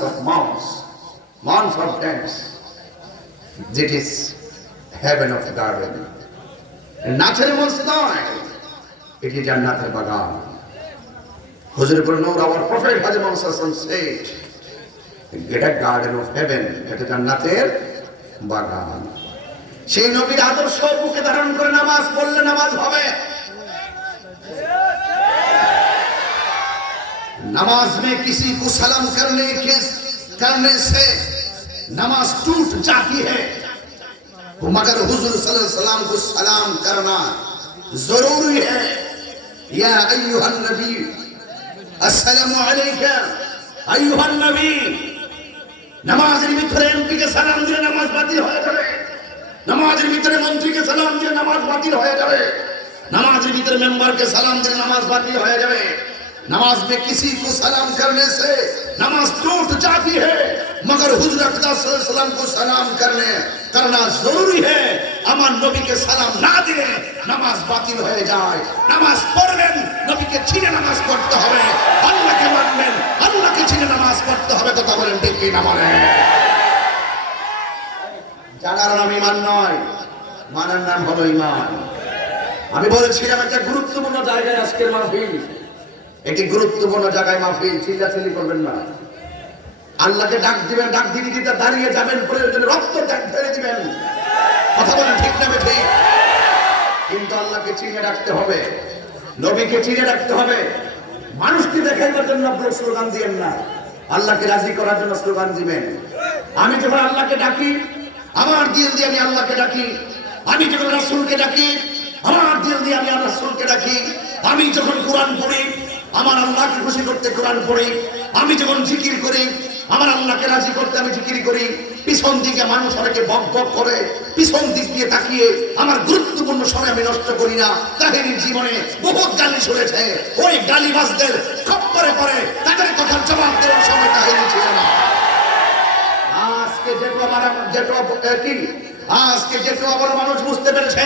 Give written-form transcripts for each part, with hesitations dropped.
of months of dance. That is heaven of garden. নাচের মঞ্চ নয়, এটি জান্নাতের বাগান। হুজুর নূর our prophet Hajj Muhammad said, get a garden of heaven, এটা জান্নাতের বাগান। সেই নবীর আদর্শ বুকে ধারণ করে নামাজ পড়লে নামাজ হবে। नमाज में किसी को सलाम करने से नमाज टूट जाती है, मगर हुजूर सल्लल्लाहु अलैहि वसल्लम को सलाम करना जरूरी है। या अय्युहन नबी अस्सलामु अलैका अय्युहन नबी। নামাজের ভিতরে এমপিকে সালাম দিলে নামাজ বাতিল হয়ে যাবে, নামাজের ভিতরে মন্ত্রীকে সালাম দিলে নামাজ বাতিল হয়ে যাবে, নামাজের ভিতরে মেম্বারকে সালাম দিলে নামাজ বাতিল হয়ে যাবে। नमाज में किसी को सलाम करने से नमाज टूट जाती है, मगर हुजूर अकरम सल्लल्लाहु अलैहि वसल्लम को सलाम करना जरूरी है। আমার নবীকে সালাম না দিলে নামাজ বাতিল হয়ে যায়। নামাজ পড়বেন, নবীকে চিনে নামাজ পড়তে হবে, আল্লাহকে মানবেন, আল্লাহকে চিনে নামাজ পড়তে হবে। কথা বলেন ঠিক কি না বলেন? জানার নাম ঈমান নয়, মানার নাম হলো ঈমান। আমি বলেছিলাম একটা গুরুত্বপূর্ণ জায়গায় আজকের মাহফিল, একটি গুরুত্বপূর্ণ জায়গায় মাহফিল, চিল্লাচিল্লি করবেন না। আল্লাহকে ডাক দিবেন, ডাক দিতে দাঁড়িয়ে যাবেন, প্রয়োজনে রক্ত ডাক ঢেলে দিবেন। কথা বলেন ঠিক না ঠিক? কিন্তু আল্লাহকে চিনে রাখতে হবে, নবীকে চিনে রাখতে হবে। মানুষকে দেখাইবার জন্য আপনারা স্লোগান দিবেন না, আল্লাহকে রাজি করার জন্য স্লোগান দিবেন। আমি যখন আল্লাহকে ডাকি, আমার দিল দিয়ে আমি আল্লাহকে ডাকি। আমি যখন রাসূলকে ডাকি, আমার দিল দিয়ে আমি রাসূলকে ডাকি। আমি যখন কোরআন পড়ি, আমার আল্লাহকে খুশি করতে কোরআন পড়ি। আমি যখন জিকির করি, আমার আল্লাহকে রাজি করতে আমি জিকির করি। পিছন দিকে মানুষ আমাকে বক বক করে, পিছন দিক দিয়ে তাকিয়ে আমার গুরুত্বপূর্ণ সময় আমি নষ্ট করি না। তাহেরির জীবনে বহুত গালি শুনেছে, ওই গালিবাজদের খপ্পরে পড়ে তাদের কথার জবাব দেওয়ার সময় তাহেরি ছিল না। আজকে যেটু আবার মানুষ বুঝতে পেরেছে,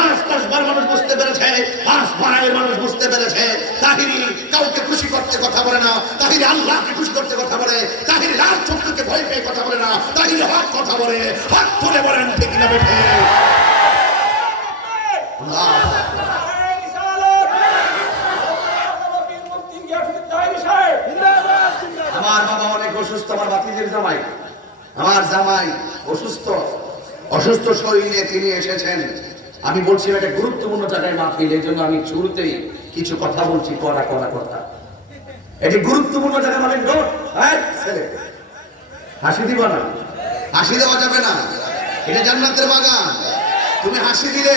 আজ 10 বার মানুষ বুঝতে পেরেছে, আজ 12 মানুষ বুঝতে পেরেছে, তাহিরি কাউকে খুশি করতে কথা বলে না, তাহিরি আল্লাহকে খুশি করতে কথা বলে, তাহিরি লাল চক্ষুকে ভয় পেয়ে কথা বলে না, তাহিরি হক কথা বলে। হাত তুলে বলেন ঠিক না বেঠে? আমার বাবা অনেক অসুস্থ, আমার ভাতিজির জামাই, আমার জামাই অসুস্থ শরীর নিয়ে তিনি এসেছেন। আমি বলছি একটা গুরুত্বপূর্ণ জায়গায় মাহফিল, এই জন্য আমি শুরুতেই কিছু কথা বলছি, কড়া কথা। এটি গুরুত্বপূর্ণ জায়গা মানে ছেলে হাসি দিব না, হাসি দেওয়া যাবে না। এটা জান্নাতের বাগান। তুমি হাসি দিলে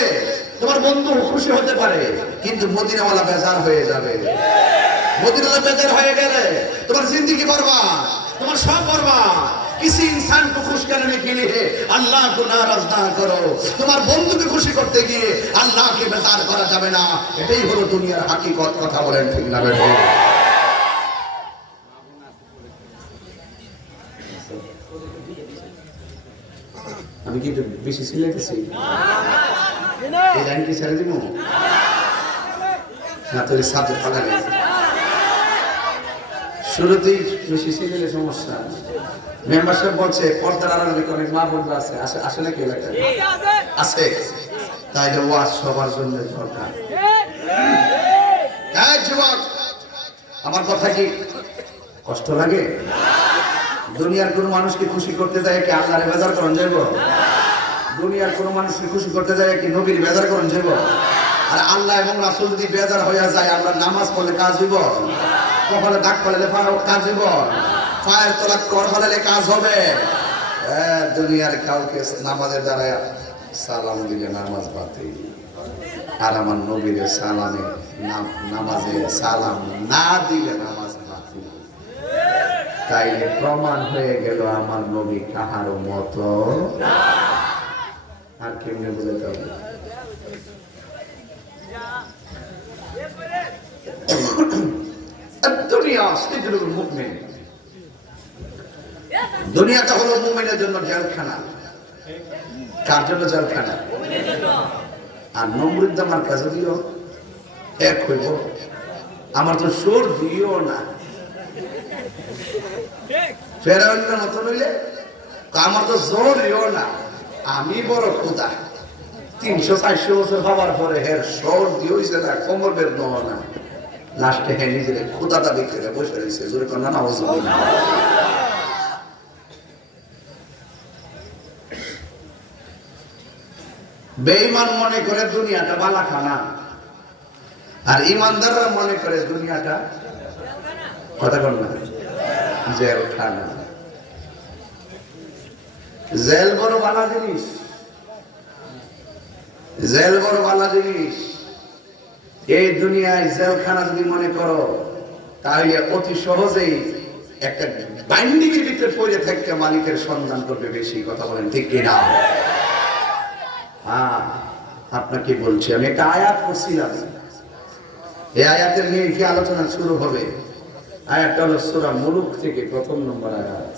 তোমার বন্ধু খুশি হতে পারে, কিন্তু মদিনাওয়ালা বেজার হয়ে যাবে। মদিনাওয়ালা বেজার হয়ে গেলে তোমার জিন্দেগি বরবাদ, তোমার সব বরবাদ। किसी इंसान को खुश करने के लिए अल्लाह को नाराज ना करो। তোমার বন্ধুকে খুশি করতে গিয়ে আল্লাহকে বেজার করা যাবে না। এটাই হলো দুনিয়ার হাকিকত। কথা বলেন ঠিক না বেঠিক? আমি কি বেশি সিলেটেছি? এই লাইন কি ছেড়ে দিব না? তোর সাবজেক্ট পালা গেছে, শুরুতেই বেশি সিলেলে সমস্যা। মেম্বারশিপ বলছে পর্দার আড়ালে অনেক মা বোনরা আছে, আসে নাকি এলাকায়? আছে। তাইলে ওয়াজ সবার জন্য দরকার। যুবক, আমার কথা কি কষ্ট লাগে? দুনিয়ার কোন মানুষকে খুশি করতে যায় কি আল্লাহরে বেজার করন যাইব? দুনিয়ার কোন মানুষকে খুশি করতে যায় কি নবীর বেজার করন যাইব? আর আল্লাহ এবং রাসূল যদি বেজার হইয়া যায়, আমরা নামাজ পড়লে কাজ হইব? কপালে দাগ পড়লে কাজ হইব? পায়ের তলা কর হলে কাজ হবে? দুনিয়ার কাউকে নামাজের দ্বারা সালাম দিলে নামাজ বাতিল, আর আমার নবীর সালামে নামাজে সালাম না দিলে নামাজ বাতিল। তাইলে প্রমাণ হয়ে গেল আমার নবী কাহারও মতো না। আর কেমনে বলে যাবে? দুনিয়া সিজনুল মুমিন, দুনিয়াটা হলো মুমিনের জন্য জেলখানা। কার জন্য জেলখানা? আর নমরুদ আমার কাছে দিও এক হইব, আমার তো সোর দিও না। ফেরাউনের মতো হইলে আমার তো জোরও না, আমি বড় খোদা। 300-400 বছর হবার পরে হের শোর দিয়ে হইছে না, কোমর বের না, লাস্টে হে নিজের খোদা দাবি করে বসে রয়েছে। জোরে কন্যা না বেঈমান মনে করে দুনিয়াটা বালাখানা, আর ইমানদাররা মনে করে দুনিয়াটা কথা কর না জেলখানা। জেল বড় বালা জিনিস, জেল বড় বালা জিনিস। এই দুনিয়ায় জেলখানা যদি মনে করো তাহলে অতি সহজেই একটা বাইন্ডিং এর ভিতরে পড়ে থাকতে মালিকের সন্ধান করবে বেশি। কথা বলেন ঠিক কিনা? হ্যাঁ, আপনাকে বলছি, আমি একটা আয়াত পড়ছিলাম, এই আয়াতের নিয়ে কি আলোচনা শুরু হবে। আয়াতটা হলো সূরা মুলুক থেকে প্রথম নম্বর আয়াত।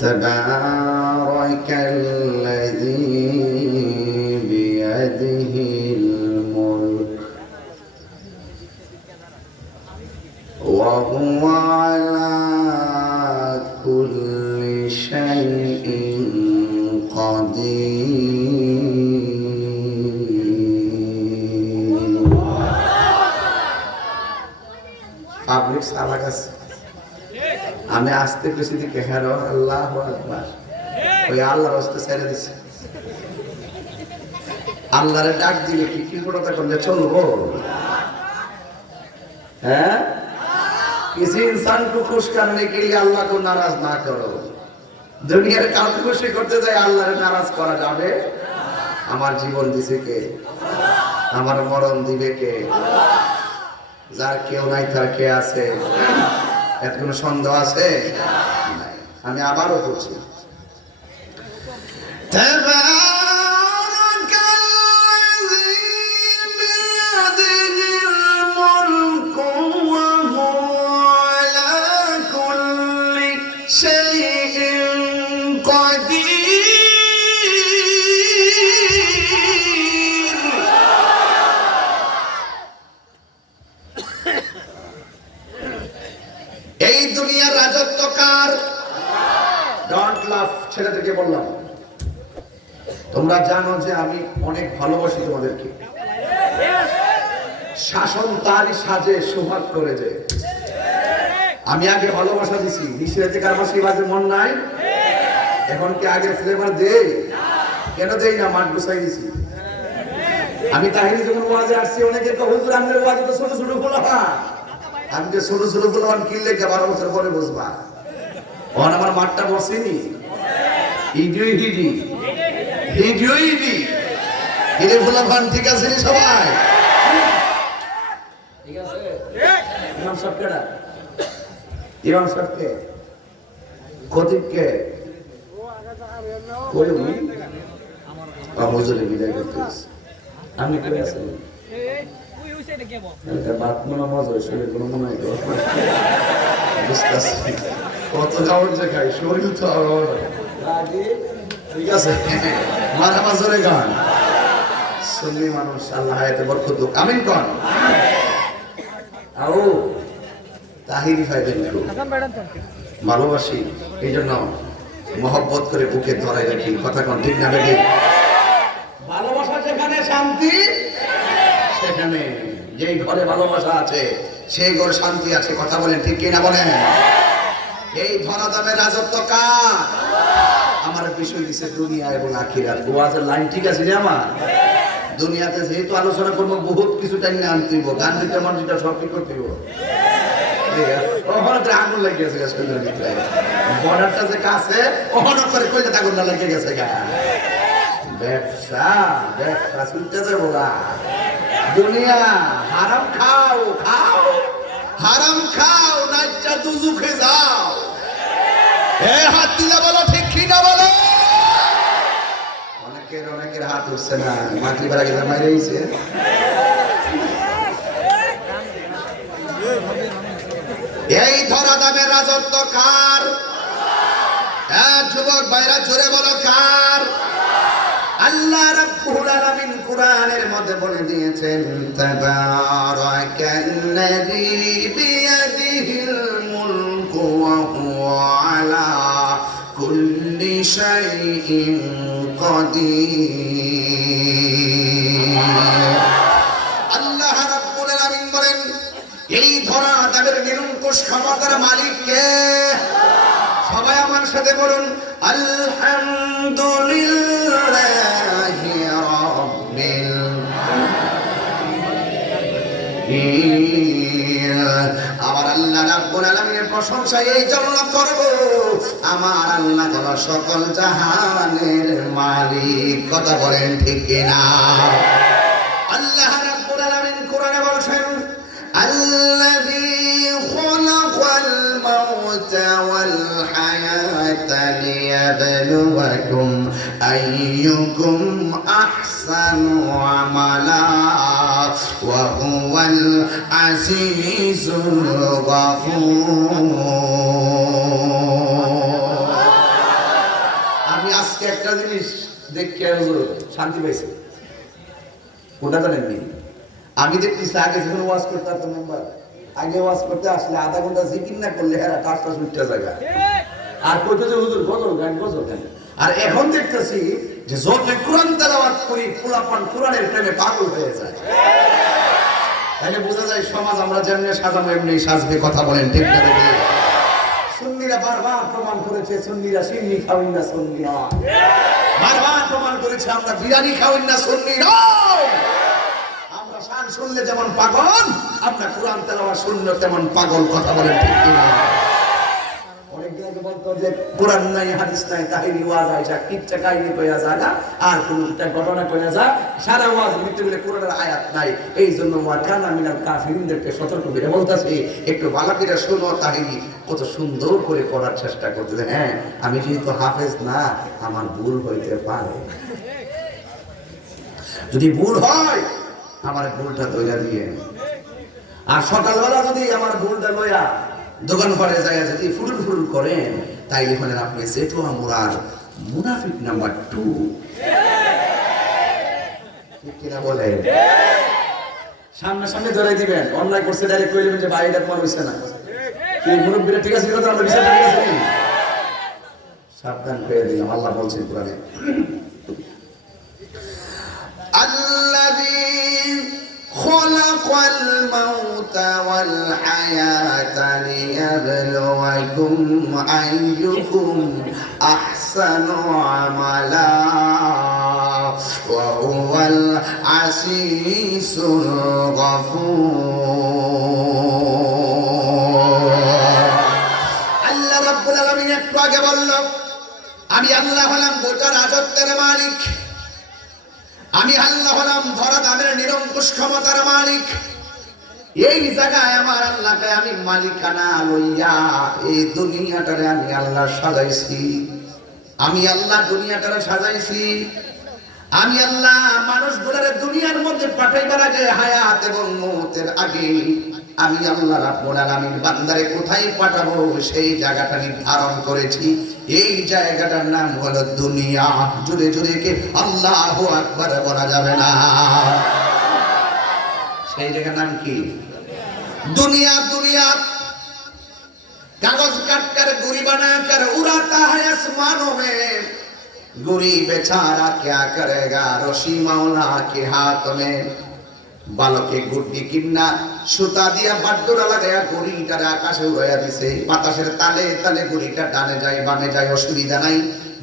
তাবারাকাল্লাযী বিয়াদিহিল মুলক ওয়া হুয়া আলা কুল্লি শাইইন পাবলিক সারা গেছে। আমি আসতে পেরেছি দিকে হেরো আল্লাহু আকবার, ওই আল্লাহর রাস্তা ছেড়ে দিছে। আল্লাহরে ডাক দিলে কি কি পড়াতে করলে চলবো? হ্যাঁ, किसी इंसान को खुश करने के लिए अल्लाह को नाराज ना करो। দুনিয়ার কাউকে খুশি করতে যাই আল্লাহরে নারাজ করা যাবে? আমার জীবন দিছে কে? আমার মরণ দিবে কে? যার কেউ নাই তার কে আছে? এর কোনো সন্দেহ আছে? আমি আবারও বলছি, এই দুনিয়ার রাজত্ব কার? ডোন্ট লাফ, ছেলেদেরকে বললাম, তোমরা জানো যে আমি অনেক ভালোবাসি তোমাদেরকে। শাসন তারই সাজে সোহাগ করে যে। আমি আগে ভালোবাসা দিছি, নিশিরাতে কারবাসী বাজে মন নাই। এখন কি আগে ফ্লেভার দেই? কেন দেই না? মাঠ গুছাই দিছি। আমি তাহিনী যখন ওয়াজে আসছি, অনেকে তো হুজুর আমাদের ওয়াজে তো ছোট ছোট বলা, আমি যে ছোট ছোট বললাম কিনলে 12 বছর পরে বসবা। ওখানে আমার মাঠটা বসেনি, ইডিও হিডি হিডিও হিডি হিডে বললাম। ঠিক আছে সবাই? ঠিক আছে। ইমাম সাহেব কেডা? ইমাম সাহেবকে খতিবকে কই উনি হুজুরে বিদায় করতে আমি কই আছি? বাত মনে মজা শরীর কোনো মনে হয় বুঝতেছি কত যাওয়ার যে খাই শরীর তো ঠিক আছে। মারা মাজরে গান সুন্নি মানুষ আল্লাহ হায়াতে বরকত দুক আমিন কোন আও তাহিরি ফাইদেন ভালোবাসি, এই জন্য মহব্বত করে বুকে ধরাই রাখি। কথা কোন ঠিক না বেঠিক? ভালোবাসা যেখানে শান্তি, সেখানে যেই ঘরে ভালোবাসা আছে সেই ঘরে শান্তি আছে। কথা বলেন ঠিক কিনা বলেন? এই ধরাধামের রাজত্ব কার? আমার বিষয় দিছে দুনিয়া এবং আখিরাত। ওয়াজের লাইন ঠিক আছে রে আমার? দুনিয়াতে যেহেতু আলোচনা করবো বহুত কিছু টাইম না আনতে হইব, গান দিতে মন দিতে সব কি করতে হইব। ওখানে আগুন লেগে গেছে শরীরের ভিতরে, বর্ডারটা যে কাছে ওখানে করে কইলে আগুন না লেগে গেছে গা। ব্যবসা ব্যবসা শুনতে যাবো না। দুনিয়া হারাম খাও খাও, হারাম খাও, নাইচা দুজুখে যাও। এ হাত দিলে বলো ঠিক কি না বলো? অনেকের হাত উঠছে না, মাটি বেড়া গেছে মাইরেছে। এই ধরাধামের রাজত্ব কার? যুবক ভাইরা জোরে বলো কার? আল্লাহ রাব্বুল আলামিন কুরআনের মধ্যে বলে দিয়েছেন, তাবারাকাল্লাযী বিয়াদিহিল মুলক শাইইন কাদির। আল্লাহ রাব্বুল আলামিন বলেন, এই ধরা তাদের নিরঙ্কুশ ক্ষমতার মালিক কে? সবাই আমার সাথে বলুন, আলহামদুলিল্লাহি রাব্বিল আলামিন। আমার আল্লাহ রাব্বুল আলামিনের প্রশংসা এই জন্য করব, আমার আল্লাহ হলো সকল জাহানের মালিক। কথা বলেন ঠিক কিনা? আল্লাহ রাব্বুল আলামিন কোরআনে বলেন, আল্লাযী খালাকাল মাউতা ওয়াল হায়াতা লিয়াবলুয়াকুম আইয়ুকুম আহসানু আমালা ওয়া হুয়াল আজিজুল গফুর। আমি আজকে একটা জিনিস দেখে শান্তি পাইছি। কোনটা জানেননি? আমি দেখতেছি আগে যখন ওয়াজ করতে আসতাম মেম্বার, আগে ওয়াজ করতে আসলে আধা ঘন্টা জিকির না করলে হ্যাঁ টাসটা উঠতে জায়গা আর কইতেছে হুজুর গজল গান গজল গান। আর এখন দেখতেছি যে যত কোরআন তেলাওয়াত করি পোলাপান কোরআনের প্রেমে পাগল হয়ে যায়। তাহলে বোঝা যায় সমাজ আমরা যেমনি সাজাবো এমনি সাজবে। কথা বলেন ঠিক না? সুন্নিরা বারবার প্রমাণ করেছে সুন্নিরা সিন্নি খাওয়াই না সুন্নি নয়। বারবার প্রমাণ করেছে আমরা বিরিয়ানি খাওয়াই না সুন্নি নয়। আমরা শান শুনলে যেমন পাগল, আমরা কোরআন তেলাওয়াত শুনলে তেমন পাগল। কথা বলেন ঠিক কিনা? অনেকদিন আগে বলতো যে কোরআন নাই হাদিস নাই কাহিনী ওয়াজ আইসা কিচ্ছা কাহিনী কইয়া যায় আর কোন ঘটনা কইয়া যায়, সারা ওয়াজ ভিতরে বলে কোরআনের আয়াত নাই। এই জন্য ওয়াকানা মিনাল কাফিরিনদেরকে সতর্ক করে বলতাছে, একটু ভালো করে শোনো কাহিনী। কত সুন্দর করে পড়ার চেষ্টা করতেছে। হ্যাঁ, আমি যেহেতু হাফেজ না, আমার ভুল হইতে পারে। যদি ভুল হয় আমার ভুলটা ধইরা দিয়ে, আর সকালবেলা যদি আমার ভুলটা লইয়া দোকান পাড়ে যায় যদি ফুটুল ফুটুল করেন, তাইলে বলেন আপনি সেটু আমরার মুনাফিক নাম্বার 2। ঠিক কিনা বলে? সামনে সামনে ধরাই দিবেন, অন্যায় করছে ডাইরেক্ট কই দিবেন যে ভাই এটা তোমার হইছে না। এই মুরব্বিরা ঠিক আছে কথা, আমরা বিষয়টা ঠিক আছে নি? সাবধান করে দিলাম। আল্লাহ বলছেন কোরআনে, আল্লাযী খালাকাল মাউতা ওয়াল হায়াতা লিয়াবলুয়াকুম আইয়ুকুম আহসানু আমালা ওয়া হুয়াল আজিজুল গফুর। আল্লাহ রাব্বুল আলামিন একটু আগে বলল, আমি আল্লাহ হলাম গোটা রাজত্বের মালিক। আমি আল্লাহ হলাম ধরা দামের নিরঙ্কুশ ক্ষমতার মালিক। এই জায়গায় আমার আল্লাহকে আমি মালিকানা লইয়া এই দুনিয়াটারে আমি আল্লাহ সাজাইছি। আমি আল্লাহ দুনিয়াটারে সাজাইছি। আমি আল্লাহ মানুষগুলোর দুনিয়ার মধ্যে পাঠাইবার আগে, হায়াত এবং মৌতের আগে আমি আল্লাহ রাব্বুল আলামিন বান্দারে কোথায় পাঠাবো সেই জায়গাটা নির্ধারণ করেছি। এই জায়গাটার নাম হলো দুনিয়া। জুড়ে জুড়ে কে আল্লাহু আকবার বলা যাবে না? সেই জায়গার নাম কি? दुनिया दुनिया कागज काट कर गुरी बना कर उड़ाता है आसमानों में। गुरी बेचारा क्या करेगा रशी मौला के हाथ में। बालके गुड्डी किन्ना সুতা দিয়া বাদ্দুরা লাগায়া গুড়িটারে আকাশে উড়াইয়া দিছে। বাতাসের তালে তালে গুড়িটা ডানে যায় বামে যায়, অসুবিধা নাই।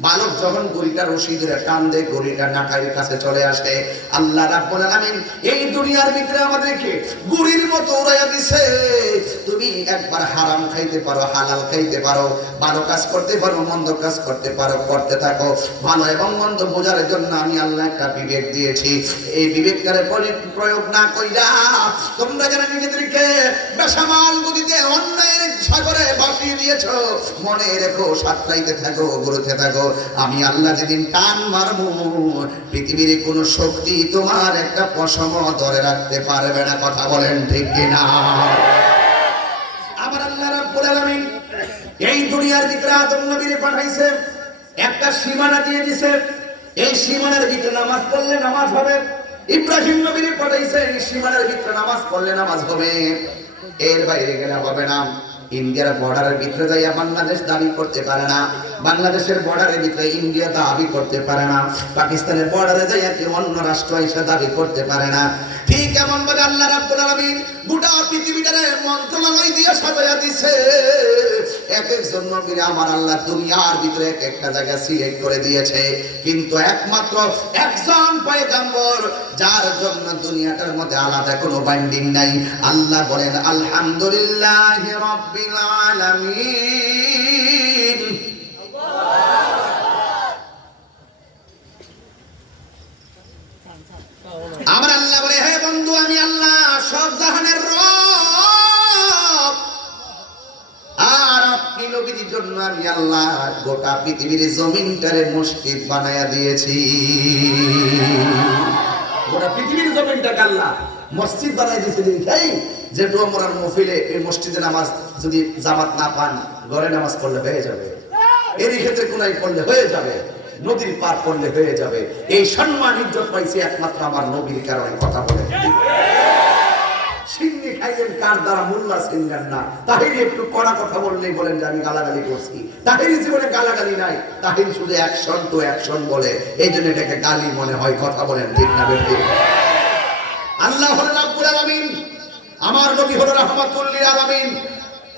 বালক যখন গুড়িটা রশি ধরে টান দেয়, গুড়িটা নাকাইয়ের কাছে চলে আসে। আল্লাহ রাব্বুল আলামিন এই দুনিয়ার ভিতরে আমাদেরকে গুড়ির মতো উড়াইয়া দিছে। তুমি একবার হারাম খাইতে পারো, হালাল খাইতে পারো, ভালো কাজ করতে পারো, মন্দ কাজ করতে পারো, করতে থাকো। ভালো এবং মন্দ বোঝার জন্য আমি আল্লাহ একটা বিবেক দিয়েছি। এই বিবেকটারে প্রয়োগ না কইরা তোমরা যারা নিজেদেরকে বেসামাল গতিতে অন্যায়ের সাগরে ভাসিয়ে দিয়েছো, মনে রেখো সাতলাইতে থাকো, ঘুরতে থাকো। আমি আল্লাহ যেদিন টান মারবো, পৃথিবীর কোন শক্তি তোমার একটা পশম ধরে রাখতে পারবে না। কথা বলেন ঠিক কিনা? আমার আল্লাহ রাব্বুল আলামিন এই দুনিয়ার ভিতরে আদম নবীরে পাঠাইছে, একটা সীমানা দিয়ে দিয়েছে। এই সীমানার ভিতরে নামাজ পড়লে নামাজ হবে। ইব্রাহিম নবীর পাঠাইছে, এই সীমানার ভিতরে নামাজ পড়লে নামাজ হবে, এর বাইরে গেলে হবে না। ইন্ডিয়ার বর্ডারের ভিতরে যাইয়া বাংলাদেশ দাবি করতে পারে না, বাংলাদেশের বর্ডারের ভিতরে ইন্ডিয়া দাবি করতে পারে না, পাকিস্তানের বর্ডারে যাইয়া কেউ অন্য রাষ্ট্র এসে দাবি করতে পারে না। ঠিক এমন ভাবে আল্লাহ রাব্বুল আলামিন গোটা পৃথিবীটারে মন্ত্রণালয় দিয়ে সাজায়া দিছে। এক একজন নবীর আমার আল্লাহ দুনিয়ার ভিতরে এক একটা জায়গা সিলেক্ট করে দিয়েছে, কিন্তু একমাত্র একজন পয়গম্বর যার জন্য দুনিয়াটার মধ্যে আলাদা কোনো বাইন্ডিং নাই। আল্লাহ বলেন আলহামদুলিল্লাহি রাব্বিল আলামিন। আমার আল্লাহ বলে, হে বন্ধু আমি আল্লাহ সব জাহানের রব, আর আপনি নবীর জন্য আমি আল্লাহ গোটা পৃথিবীর জমিনটারে মসজিদ বানায়া দিয়েছি। গোটা পৃথিবীর জমিনটাকে আল্লাহ মসজিদ বানাই দিয়েছিলেন। এই যে ডোমরার মহফিলে এই মসজিদে নামাজ যদি জামাত না পান, ঘরে নামাজ পড়লে হয়ে যাবে, এরই ক্ষেত্রে কোনায় পড়লে হয়ে যাবে, নদীর পার পড়লে হয়ে যাবে। এই সম্মান ইজ্জত পাইছে একমাত্র আমার নবীর কারণে। কথা বলে সিন্নি খাইলেন কার দ্বারা? মোল্লা সিঙ্গার না। তাহিরি একটু কড়া কথা বললেই বলেন যে আমি গালাগালি করছি। তাহিরি জীবনে গালাগালি নাই, তাহিরি শুধু অ্যাকশন টু অ্যাকশন বলে, এই জন্য এটাকে গালি মনে হয়। কথা বলেন ঠিক না বেঠিক? আল্লাহ হলেন রাব্বুল আলামিন, আমার নবী হলো রাহমাতুল লিল আলামিন।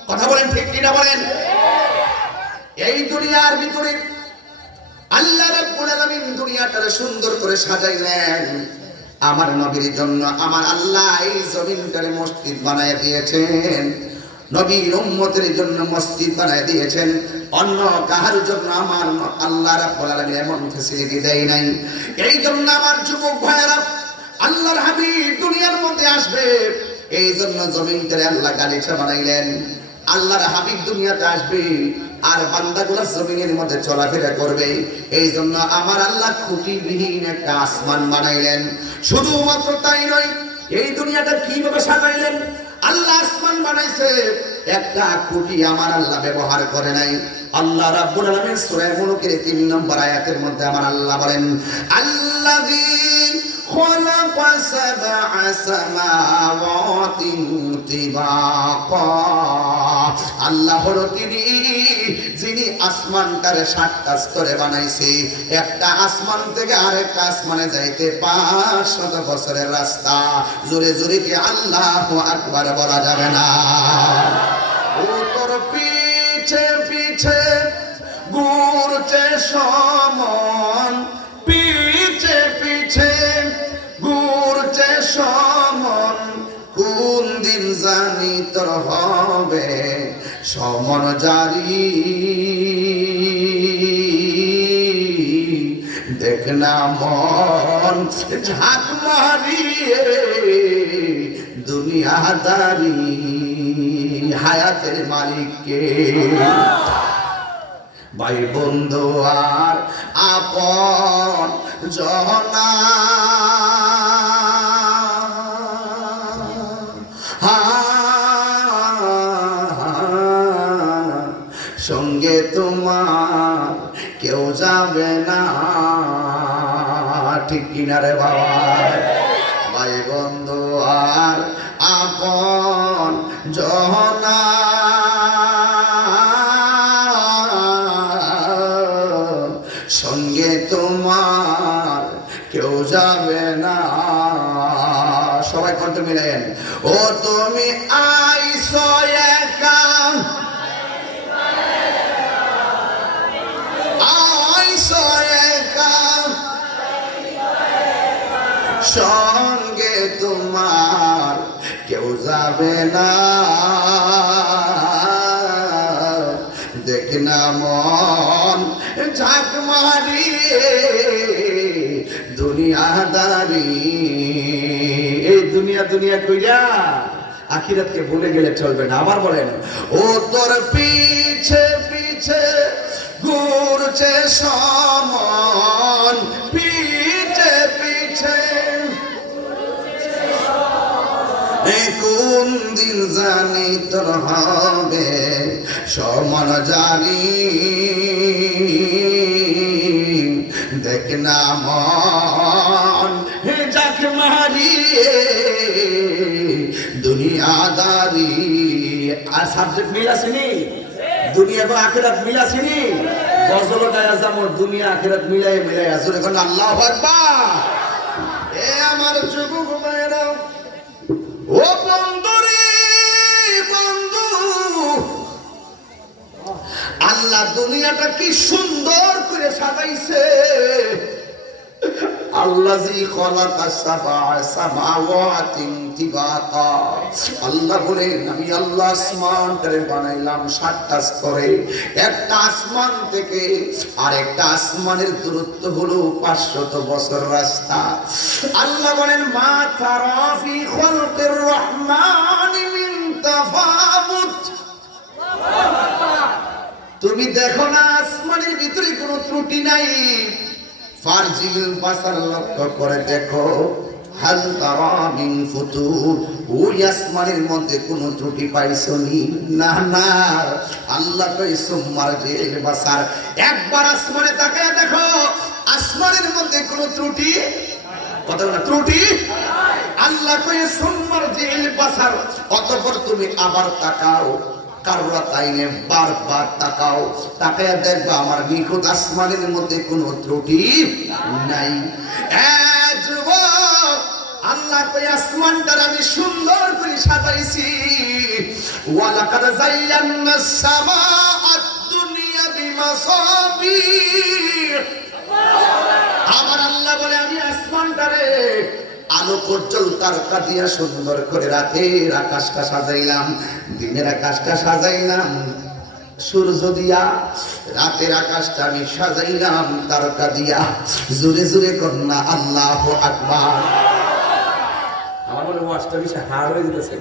কথা বলেন ঠিক কিনা বলেন? এই দুনিয়ার ভিতরে আল্লাহ রাব্বুল আলামিন দুনিয়াটারে সুন্দর করে সাজাইলেন আমার নবীর জন্য। আমার আল্লাহ এই জমিনটারে মসজিদ বানায় দিয়েছেন, নবীর উম্মতের জন্য মসজিদ বানায় দিয়েছেন। অন্য কাহার জন্য আমার আল্লাহ রাব্বুল আলামিন এমন ফ্যাসিলিটি দেয় নাই। এই জন্য আমার যুবক ভাইয়েরা, আল্লাহর হাবিব দুনিয়ার মধ্যে আসবে, এই জন্য জমিনটারে আল্লাহ গালিচা বানাইলেন। আল্লাহর হাবিব দুনিয়াতে আসবে আর বান্দাগুলো জমিনের মধ্যে চলাফেরা করবে, এই জন্য আমার আল্লাহ খুঁটিবিহীন একটা আসমান বানাইলেন। শুধুমাত্র তাই নয়, এই দুনিয়াটা কিভাবে সাজাইলেন? আল্লাহ আসমান বানাইছে, একটা খুঁটি আমার আল্লাহ ব্যবহার করে নাই। আল্লাহ রাব্বুল আলামিন সূরা মুলুকের 3 নম্বর আয়াতের মধ্যে আমার আল্লাহ বলেন, আল্লাযী খালাকা সাবআ সামাওয়াতিন তিবাকা। আল্লাহ হলো তিনি যিনি আসমানটারে 7টা স্তরে বানাইছে। একটা আসমান থেকে আরেকটা আসমানে যাইতে 500 বছরের রাস্তা। জোরে জোরে কি আল্লাহু আকবার বলা যাবে না? ও তোর পিছে পিছে ঘুরছে সমন, পিছে পিছে ঘুরছে সমন, কোন দিন জানি তোর হবে সমন জারি। দেখ না মন ঝাঁক মারিয়ে দুনিয়াদারি, হায়াতের মালিককে। ভাই বন্ধু আর আপন জনা, সঙ্গে তোমার কেউ যাবে না, ঠিক কিনা রে বাবা? ভাই বন্ধু আর আপন জনা, সঙ্গে তোমার কেউ যাবে না। সবাই কণ্ঠ মিলেন, ও তুমি আইছো একা, আইছো একা, সঙ্গে তোমার কেউ যাবে না। দেখ না মন ঝাঁক মারিয়ে দুনিয়াদারি। এই দুনিয়া দুনিয়া কইরা আখিরাতকে ভুলে গেলে চলবে না। আবার বলেন, ও তোর পিছে পিছে ঘুরছে সমন, পিছে পিছে কোন দিন জানি তোর হবে সমন জানি। দেখ না মন ঝাঁক মারিয়ে দুনিয়াদারি। সাবজেক্ট মিল আসেনি, দুনিয়া এবং আখিরাত মিল আসেনি। গজল গায়া যাবো দুনিয়া আখিরাত মিলাই মিলাই আসুন এখন আল্লাহু আকবার। এ আমার যুবক ভাইরা, ও বন্ধুরে বন্ধু, আল্লাহ দুনিয়াটা কি সুন্দর করে সাজাইছে। আল্লাযী খালাকা সাবআ সামাওয়াতিন তিবাকা, আল্লাহ বলেন আমি আল্লাহ আসমানটারে বানাইলাম 7টা স্তরে। একটা আসমান থেকে আরেকটা আসমানের দূরত্ব হলো 500 বছর রাস্তা। আল্লাহ বলেন মা তারা ফি খালকির রহমান মিন তাফাউত, তুমি দেখো না আসমানের ভিতরে কোনো ত্রুটি নাই। ফারজিল বাসার লক্ষ্য করে দেখো, হাল তারা মিন ফুতুর, ওই আসমানের মধ্যে কোনো ত্রুটি পাইছনি? না না, আল্লাহ কই সুমারজিল বাসার, একবার আসমানে তাকায় দেখো আসমানের মধ্যে কোনো ত্রুটি, কথা না ত্রুটি। আল্লাহ কই সুমারজিল বাসার, অতঃপর তুমি আবার তাকাও, কাররাতাইনে বারবার তাকাও, তাকায়া দেখবা আমার নিখুঁত আসমানের মধ্যে কোনো ত্রুটি নাই। যুবক, আল্লাহ কই আসমানটার আমি সুন্দর করে সাজাইছি। ওয়ালাকাদ যায়্যানাস সামাআদ দুনিয়া বিমাসাবিহ, আমার আল্লাহ বলে আমি আসমানটারে আলো পর্যন্ত তারকা দিয়া সুন্দর করে রাতের আকাশটা সাজাইলাম, দিনের আকাশটা সাজাইলাম সূর্য দিয়া, রাতের আকাশটা আমি সাজাইলাম তারকা দিয়া। জোরে জোরে কন্যা আল্লাহু আকবার। আমার মনে ওয়াজটা বেশি হার্ড হয়ে যেতেছে,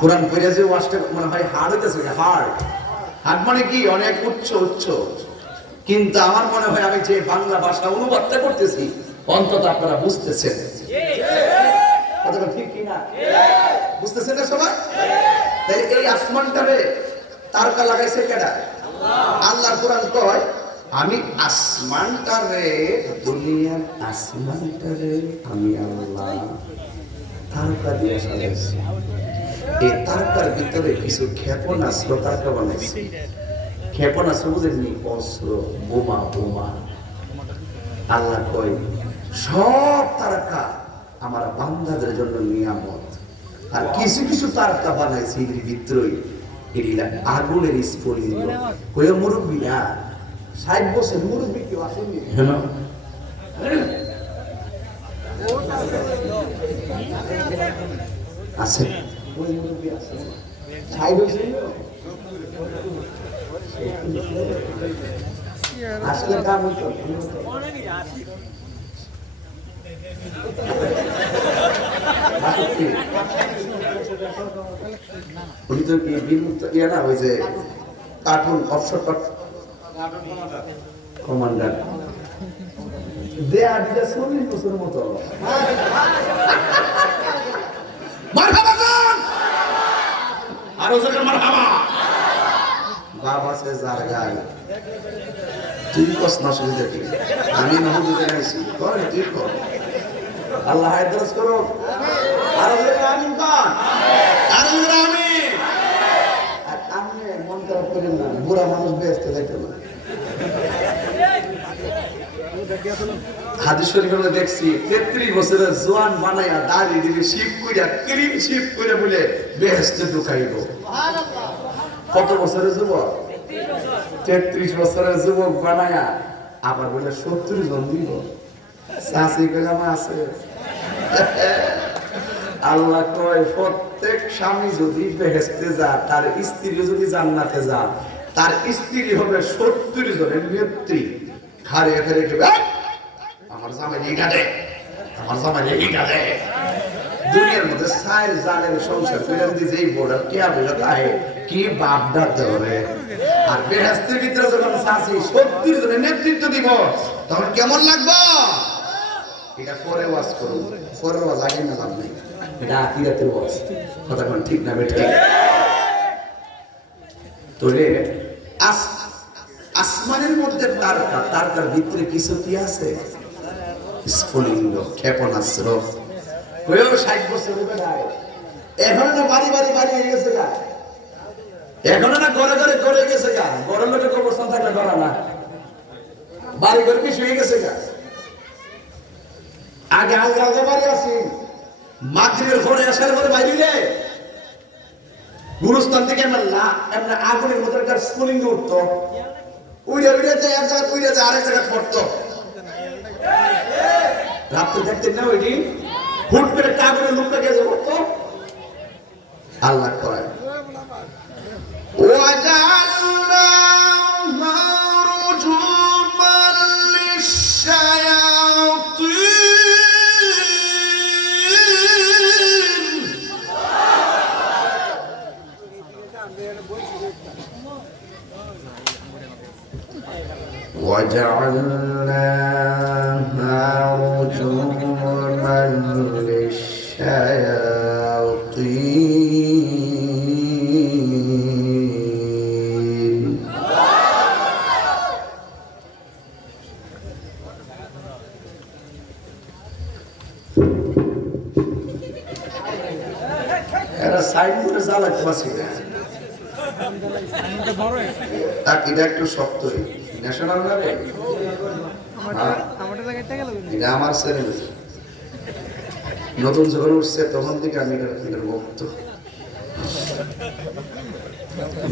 কোরআন পড়ে যে ওয়াজটা মনে হয় হার্ড হইতেছে। হার্ড হার্ড মানে কি অনেক উচ্চ উচ্চ, কিন্তু আমার মনে হয় আমি যে বাংলা ভাষা অনুবাদটা করতেছি অন্তত আপনারা বুঝতেছেন। কথাটা ঠিক কি না? বুঝতেছেন না সবাই? তাই এই আসমানটারে তারকা লাগাইছে কেডা? আল্লাহ কোরআন কয় আমি আসমানটারে, দুনিয়ার আসমানটারে আমি আল্লাহ তারকা দিয়ে সাজাইছি। এই তারকার ভিতরে কিছু ক্ষেপণাস্ত্র তারকা বানাইছি। ক্ষেপণাস্ত্র বুঝেননি? অস্ত্র, বোমা বোমা। আল্লাহ কয় সব তারকা আমার বান্দাদের জন্য নিয়ামত, আর কিছু কিছু তারকা বানাইছি এর ভিতরে এগুলা আগুনের স্ফুলিঙ্গ। কয় মুরব্বী না 60 বছর মুরব্বী কেউ আসেনি? হ্যাঁ আছে, ওই মুরব্বী আছে 60 বছর আসলে কাম হতো। উনি তো কি বিমুক্ত ইয়া না, ওই যে কার্টুন অফশোর কমান্ডার দেয়া দিটা 40 বছরের মতো। মারহাবা গান আর ওজনের মারহাবা বাবা সে যার গায় তুই কস না সুবিধা কি আমি না বুঝতে গাইছি কর তুই কর। আল্লাহ হায়দারাস করো। আর আমিন কর, আর আমিন। আর আপনি মন খারাপ করেন না, বুড়া মানুষ বেহেশতে যাইতে না। হাদিস শরীফে আমরা দেখছি 33 বছরের জোয়ান বানায়া দাড়ি দিলে শিপ কইরা ক্রিম শিপ কইরা বলে বেহেশতে ঢুকাইব। সুবহানাল্লাহ। কত বছরের যুবক? 33 বছরের যুবক বানায়া আবার বলে 70 জন দিব। সাসি কইলাম আছে। আল্লাহ কয় প্রত্যেক স্বামী যদি বেহেশতে যায়, তার স্ত্রী যদি জান্নাতে যায়, তার স্ত্রী হবে 70 জনের নেত্রী। খারে খারে কে আমার জামাই এইটা দে, আমার জামাই এইটা দে। দুনিয়ার মধ্যে সাইর জানের সংসার করে যদি যেই বর্ডার কে আবেলা তাই কি বাপডা ধরে। আর বেহেশতের ভিতরে যখন সাসি 70 জনের নেতৃত্ব দিব তখন কেমন লাগবে? এটা পরে ওয়াজ করুন, পরে ওয়াজ আগে না লাভ নেই, এটা আখিরাতের ওয়াজ। কথা কোন ঠিক না বেঠিক? তোরে আসমানের মধ্যে তারকা, তারকার ভিতরে কিছু কি আছে? স্ফুলিঙ্গ, ক্ষেপণাস্ত্র। কয়ও 60 বছর বেড়ায় এখন না বাড়ি বাড়ি বাড়ি হয়ে গেছে। এখন না ঘরে ঘরে করে গেছে গা, ঘরের লোকে কবরস্থান থাকলে ধরা না, বাড়ি ঘরে কি শুয়ে গেছে গা। আগে আলগা আলগা বাড়ি আসি, মাগরিবের পরে আসার পরে বাইরে গুরুস্থান থেকে এমন আগুনের মতো একটা স্ফুলিং উঠতো, উড়ে উড়ে যে এক জায়গা উড়ে যে আরেক জায়গা পড়তো। রাত্রে দেখতেন না ওইটি হুট করে একটা আগুনের লোকটা গেছে পড়তো। আল্লাহ করে وجعلناها رجوما للشياطين এরা সাইড করে জ্বালাতে পারছি না, এটা একটু শক্তই ন্যাশনাল না রে, এটা আমার ছেলে নতুন যখন উঠছে তখন থেকে আমি এটার ভক্ত,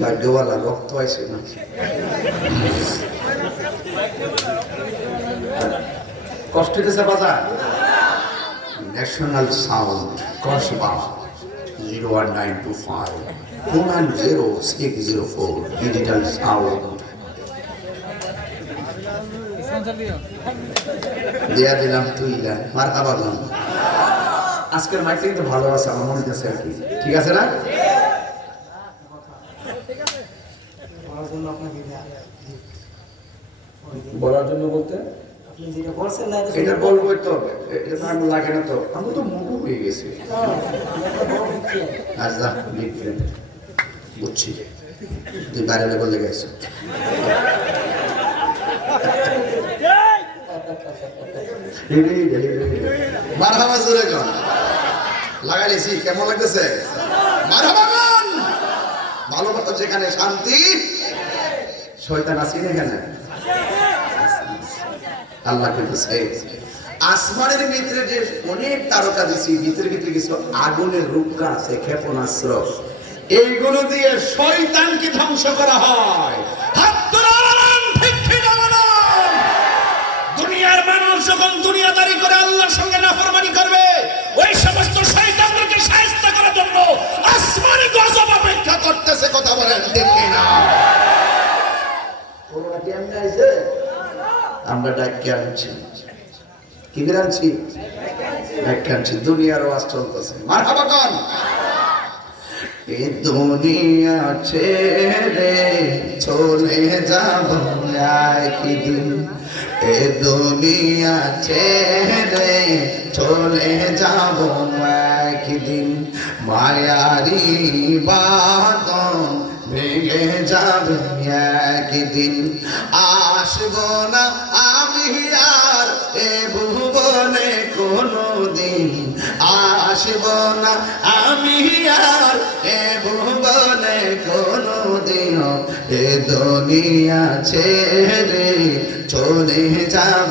ভাগ্যওয়ালা ভক্ত আছে না। কষ্ট দিতেছে বাজার national sound Kasba 01925 290-604 digital sound দিয়া দিলাম তুই মার খাবার নাম। আজকের মাইকিং তো ভালো আছে আমার মনে হচ্ছে আর কি, ঠিক আছে না? বলার জন্য বলতে এটা বলবো তো, এটা তো আমি লাগে না তো, আমি তো মুখো হয়ে গেছি। আচ্ছা বুঝছি তুই বাইরে বললে গেছ, মারহাবা জোরে গান লাগাইছি, কেমন লাগতেছে? মারহাবা গান ভালো কথা, যেখানে শান্তি শয়তান আছে এখানে। আল্লাহ বলতেছে আসমানের ভিতরে যে অনেক তারকা দিছি, ভিতরে ভিতরে কিছু আগুনের রূপকা আছে, ক্ষেপণাস্ত্র, এইগুলো দিয়ে শয়তানকে ধ্বংস করা হয়। দুনিয়ার মানুষ যখন দুনিয়াদারি করে আল্লাহর সঙ্গে নাফরমানি করবে, ওই সমস্ত শয়তানদেরকে শায়েস্ত করার জন্য আসমানি গজব অপেক্ষা করতেছে। কথা বলেন ঠিক না? করোনা কি এমনি আইছে? আমরা ডাক্তার আনছি, কি আনছি? ডাক্তার আনছি, দুনিয়ার ওয়াজ চলতেছে। মারহাবা কোন এ দুনিয়া ছেড়ে চলে যাব একদিন, এ দুনিয়া ছেড়ে চলে যাব একদিন, মায়ারি বাঁধন ভেঙে যাবে একদিন, আসব না আমি আর এ ভুবনে কোনদিন, আসব না আমি আর এ ভুবনে কোনদিন, এ দুনিয়া ছেড়ে চলে যাব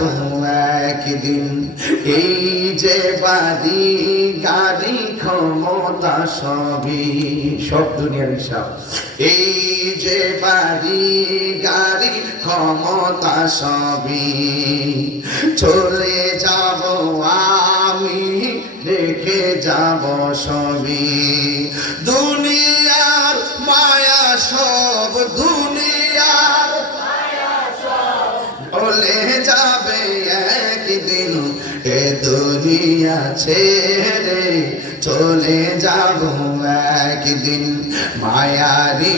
একদিন, এই যে বাড়ি গাড়ি ক্ষমতা সবই সব দুনিয়ার হিসাব, এই যে বাড়ি গাড়ি ক্ষমতা সবই চলে যাব আমি, রেখে যাব সবই, দুনিয়ার মায়া সব, দুনিয়ার বলে যাবে একদিন, এ দুনিয়া ছেড়ে চলে যাব একদিন, মায়ারি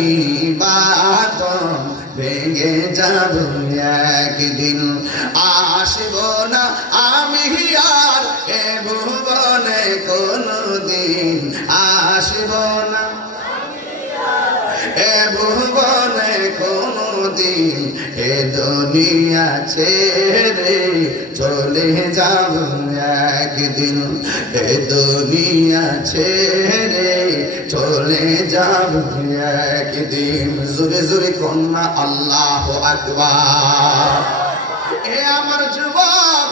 বাঁধন ভেঙে যাব একদিন, আসব না আমি আর এ ভুবনে কোনদিন, আসব না এ ভুবনে কোনদিন, এ দুনিয়া ছেড়ে চলে যাব একদিন, এ দুনিয়া ছেড়ে চলে যাব একদিন। একদিন জোরে জোরে কন্যা আল্লাহু আকবার। এ আমার যুবক,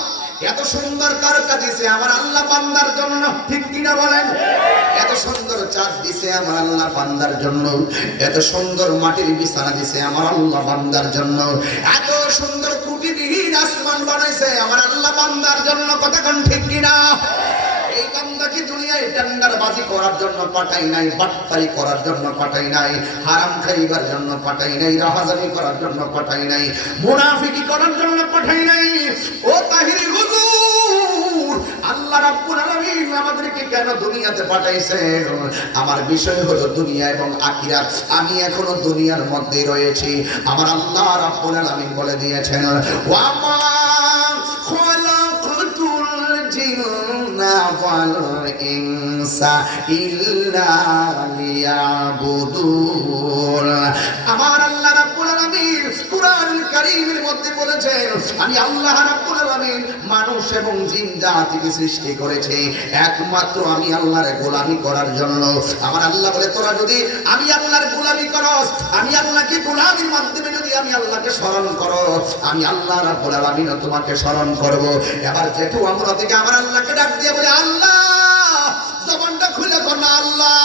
এত সুন্দর তারকা দিছে আমার আল্লাহ বান্দার জন্য, ঠিক কিনা বলেন? এত সুন্দর চাঁদ দিছে আমার আল্লাহ বান্দার জন্য, এত সুন্দর মাটির বিছানা দিছে আমার আল্লাহ বান্দার জন্য, এত সুন্দর খুঁটিবিহীন আসমান বানাইছে আমার আল্লাহ বান্দার জন্য। কতক্ষণ ঠিক কিনা? এই বান্দাকে দুনিয়ায় টেন্ডারবাজি করার জন্য পাঠাই নাই, বাটপারি করার জন্য পাঠাই নাই, হারাম খাইবার জন্য পাঠাই নাই, রাহাজানি করার জন্য পাঠাই নাই, মুনাফিকি করার জন্য পাঠাই নাই। ও তাহিরি হুজুর, আল্লাহ রাব্বুল আলামিন আমাদেরকে কেন দুনিয়াতে পাঠাইছেন? আমার বিষয় হলো দুনিয়া এবং আখিরাত। আমি এখনো দুনিয়ার মধ্যেই রয়েছি। আমার আল্লাহ রাব্বুল আলামিন বলে দিয়েছেন, ওয়া মা খালাকাতুল জিন্না ওয়াল ইনসা ইল্লা লিয়াবুদুন। আমার আল্লাহ রাব্বুল আলামিন কুরআন কারীমের মধ্যে বলেছেন, আমি আল্লাহ রাব্বুল আলামিন মানুষ এবং জিন জাতিকে সৃষ্টি করেছে একমাত্র আমি আল্লাহর গোলামি করার জন্য। আমার আল্লাহ বলে, তোরা যদি আমি আল্লাহর গোলামি করস, আমি আল্লাহকে গোলামির মাধ্যমে যদি আমি আল্লাহকে স্মরণ করো, আমি আল্লাহ রাব্বুল আলামিন তোমাকে স্মরণ করব। এবার যেটু আমরা থেকে আমার আল্লাহকে ডাক দিয়ে বলে, আল্লাহ, জবানটা খুলে কর না, আল্লাহ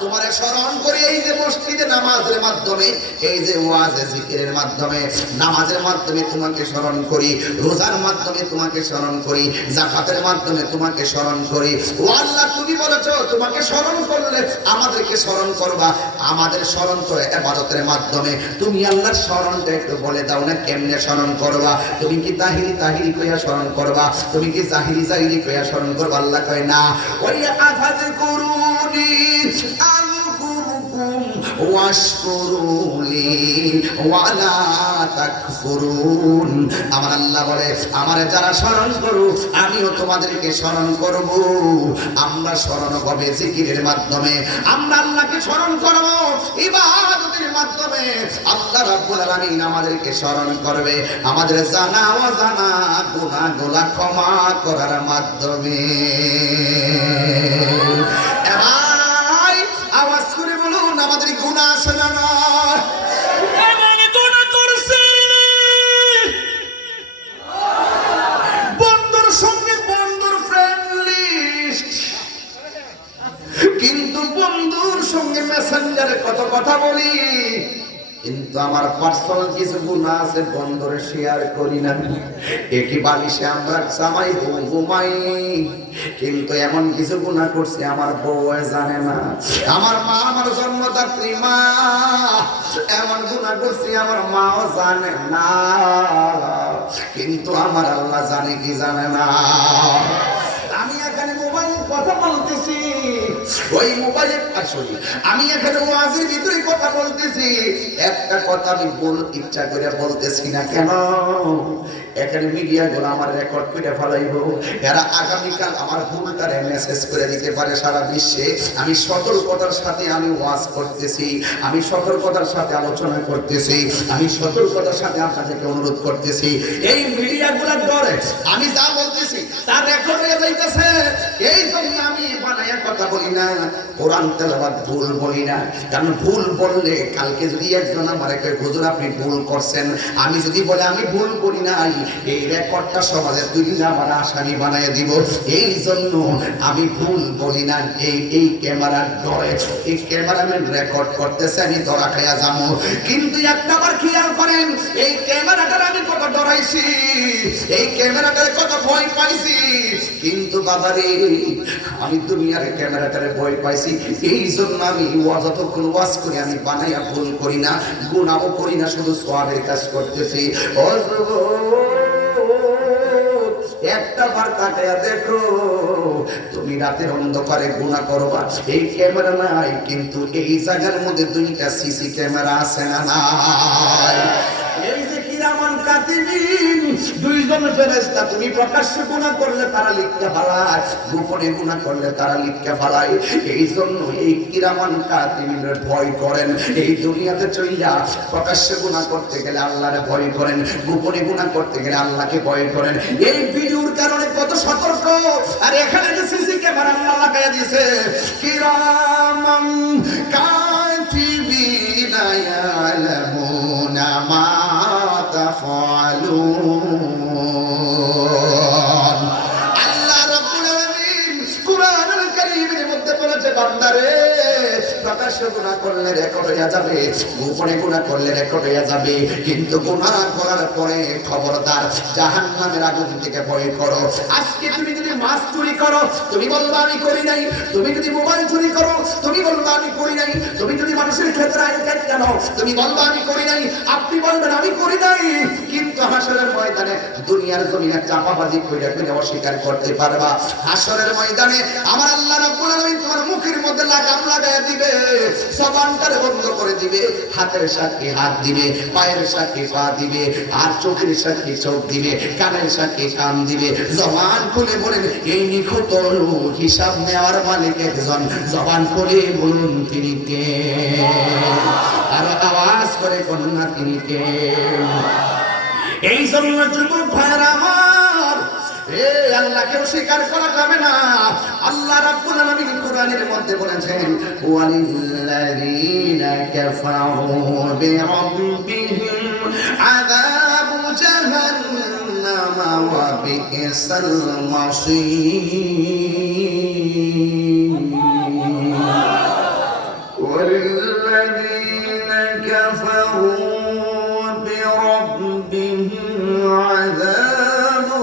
তোমারে স্মরণ করি। এই যে মসজিদে নামাজের মাধ্যমে, এই যে ওয়াজে জিকিরের মাধ্যমে, নামাজের মাধ্যমে তোমাকে স্মরণ করি, রোজার মাধ্যমে তোমাকে স্মরণ করি, যাকাতের মাধ্যমে তোমাকে স্মরণ করি। ও আল্লাহ, তুমি বলেছো তোমাকে স্মরণ করলে আমাদেরকে স্মরণ করবা। আমাদের স্মরণ তো ইবাদতের মাধ্যমে। তুমি আল্লাহর স্মরণটা একটু বলে দাও না, কেমনে স্মরণ করবা? তুমি কি তাহিরি তাহিরি কইয়া স্মরণ করবা? তুমি কি জাহিরি জাহিরি কইয়া স্মরণ করবা? আল্লাহ কয় না, ওই আফাজ করুনি আযকুরুকুম ওয়াশকুরুলি ওয়ালা তাকফুরুন। আমার আল্লাহ বলে, আমারে যারা স্মরণ করো আমিও তোমাদেরকে স্মরণ করব। আমরা স্মরণ হবে জিকিরের মাধ্যমে, আমরা আল্লাহকে স্মরণ করব ইবাদতের মাধ্যমে। আল্লাহ রাব্বুল আলামিন আমাদেরকে স্মরণ করবে আমাদের জানা অজানা গুনাহগুলো ক্ষমা করার মাধ্যমে। আওয়াজ করে বলুন, আমাদের গুনাহ আছে না? বন্ধুর সঙ্গে বন্ধুর ফ্রেন্ড লিস্ট, কিন্তু বন্ধুর সঙ্গে মেসেঞ্জারে কত কথা বলি, কিন্তু আমার পার্সোনাল কিছু গুনাহ আছে, বন্ধুরে শেয়ার করি না। একই বালিশে আমরা জামাই বউ ঘুমাই, কিন্তু এমন কিছু গুনাহ করছি আমার বউ জানে না, আমার মা, আমার জন্মদাত্রী মা, এমন গুনাহ করছি আমার মাও জানে না, কিন্তু আমার আল্লাহ জানে কি জানে না? আমি এখানে মোবাইল কথা বলতেছি, ওই মোবাইলে আসলে আমি এখানে ওয়াজের ভিতরে কথা বলতেছি, একটা কথা আমি ইচ্ছা করে বলতেছি না। কেন? এখানে মিডিয়া গুলো আমার রেকর্ড করে ফেলাইব, এরা আগামীকাল আমার ভুলটারে মেসেজ করে দিতে পারে সারা বিশ্বে। আমি সতর্কতার সাথে আমি ওয়াজ করতেছি, আমি সতর্কতার সাথে আলোচনা করতেছি, আমি সতর্কতার সাথে আপনাদেরকে অনুরোধ করতেছি। এই মিডিয়া গুলার ডরে আমি যা বলতেছি তার রেকর্ড হয়ে যাইতেছে, এই জন্য আমি বানায়া কথা বলি না, কোরআন তেলাওয়াত ভুল বলি না। কারণ ভুল বললে কালকে যদি একজন আমার একটা হুজুর আপনি ভুল করছেন, আমি যদি বলে আমি ভুল করি নাই, এই রেকর্ডটা সমাজের দুই দিন আমার আসামি বানিয়ে দিব। এই জন্য আমি ভুল বলি না। এই ক্যামেরার ডরে, এই ক্যামেরাম্যান রেকর্ড করতেছে, আমি ধরা খাইয়া যাবো। কিন্তু একটা বার খেয়াল করেন, এই ক্যামেরাটার আমি কত ডরাইছি, এই ক্যামেরাটারে কত ভয় পাইছি, কিন্তু বাবারে আমি দুনিয়ার ক্যামেরাটারে ভয় পাইছি। এই জন্য আমি যতক্ষণ ওয়াজ করি আমি বানাইয়া ভুল করি না, গুনাহও করি না, শুধু সওয়াবের কাজ করতেছি। একটা বার তাকায়া দেখো, তুমি রাতের অন্ধকারে গুনাহ করবা, এই ক্যামেরা নাই, কিন্তু এই জায়গার মধ্যে দুইটা সিসি ক্যামেরা আছে না নাই? এই যে কিরামান কাতিবিন, দুইজন ফেরেশতা, তুমি প্রকাশ্যে গুনাহ করলে তারা লিখতে ফালায়, গোপনে গুনাহ করলে তারা লিখতে ফালায়। এই জন্য এই কিরামান কাতিবিনের ভয় করেন। এই দুনিয়াতে চইলা প্রকাশ্যে গুনাহ করতে গেলে আল্লাহরে ভয় করেন, গোপনে গুনাহ করতে গেলে আল্লাহকে ভয় করেন। এই ভিডিওর কারণে কত সতর্ক। আর এখানে যে সিসি ক্যামেরা আল্লাহ লাগাইয়া দিয়েছে, কিরামান আল্লাযীনা ইয়ালামুনা মা তাফআলুন। আল্লাহ রাব্বুল আলামিন কুরআনুল কারীমের মধ্যে বলেছে, বান্দারে প্রকাশ্য গুনাহ করলে রেকর্ড হয়ে যাবে, গোপনে গুনাহ করলে রেকর্ড হয়ে যাবে, কিন্তু গুনাহ করার পরে খবরদার জাহান্নামের আগুন থেকে ভয় করো। আজকে তুমি যদি মাছ চুরি করো, তুমি বলবা আমি করি নাই। তুমি যদি মোবাইল চুরি করো, তুমি বলবা আমি করি নাই। তুমি যদি মানুষের ক্ষেত্রে আইন কাট কেন, তুমি বলবা আমি করি নাই। আপনি বলবেন আমি করি নাই, কিন্তু হাসরের ময়দানে দুনিয়ার জমিনে চাপাবাজি কইরা কইরা অস্বীকার করতে পারবা। হাসরের ময়দানে আমার আল্লাহ রাব্বুল আলামিন তোমার মুখের মধ্যে লাগাম লাগায়া দিবে, জবানটারে বন্ধ করে দিবে, হাতের সাক্ষী হাত দিবে, পায়ের সাক্ষী পা দিবে, আর চোখের সাক্ষী চোখ দিবে, কানের সাক্ষী কান দিবে। জবান খুলে বলেন এই নিখুঁত হিসাব নেওয়ার মালিক একজন, জবান খুলে বলুন তিনি কে? আর আওয়াজ করে কন্যা তিনি কে? এই জন্য যুবক ভাইরা আমার, আল্লাহকে অস্বীকার করা যাবে না। আল্লাহ রাব্বুল আলামিন কোরআনের মধ্যে বলেছেন, ওয়ালিল্লাযীনা কাফারু বিরাব্বিহিম আযাবু জাহান্নাম ওয়া বি'সাল মাসীর। ওয়ালিল্লাযীনা কাফারু বিরাব্বিহিম আযাবু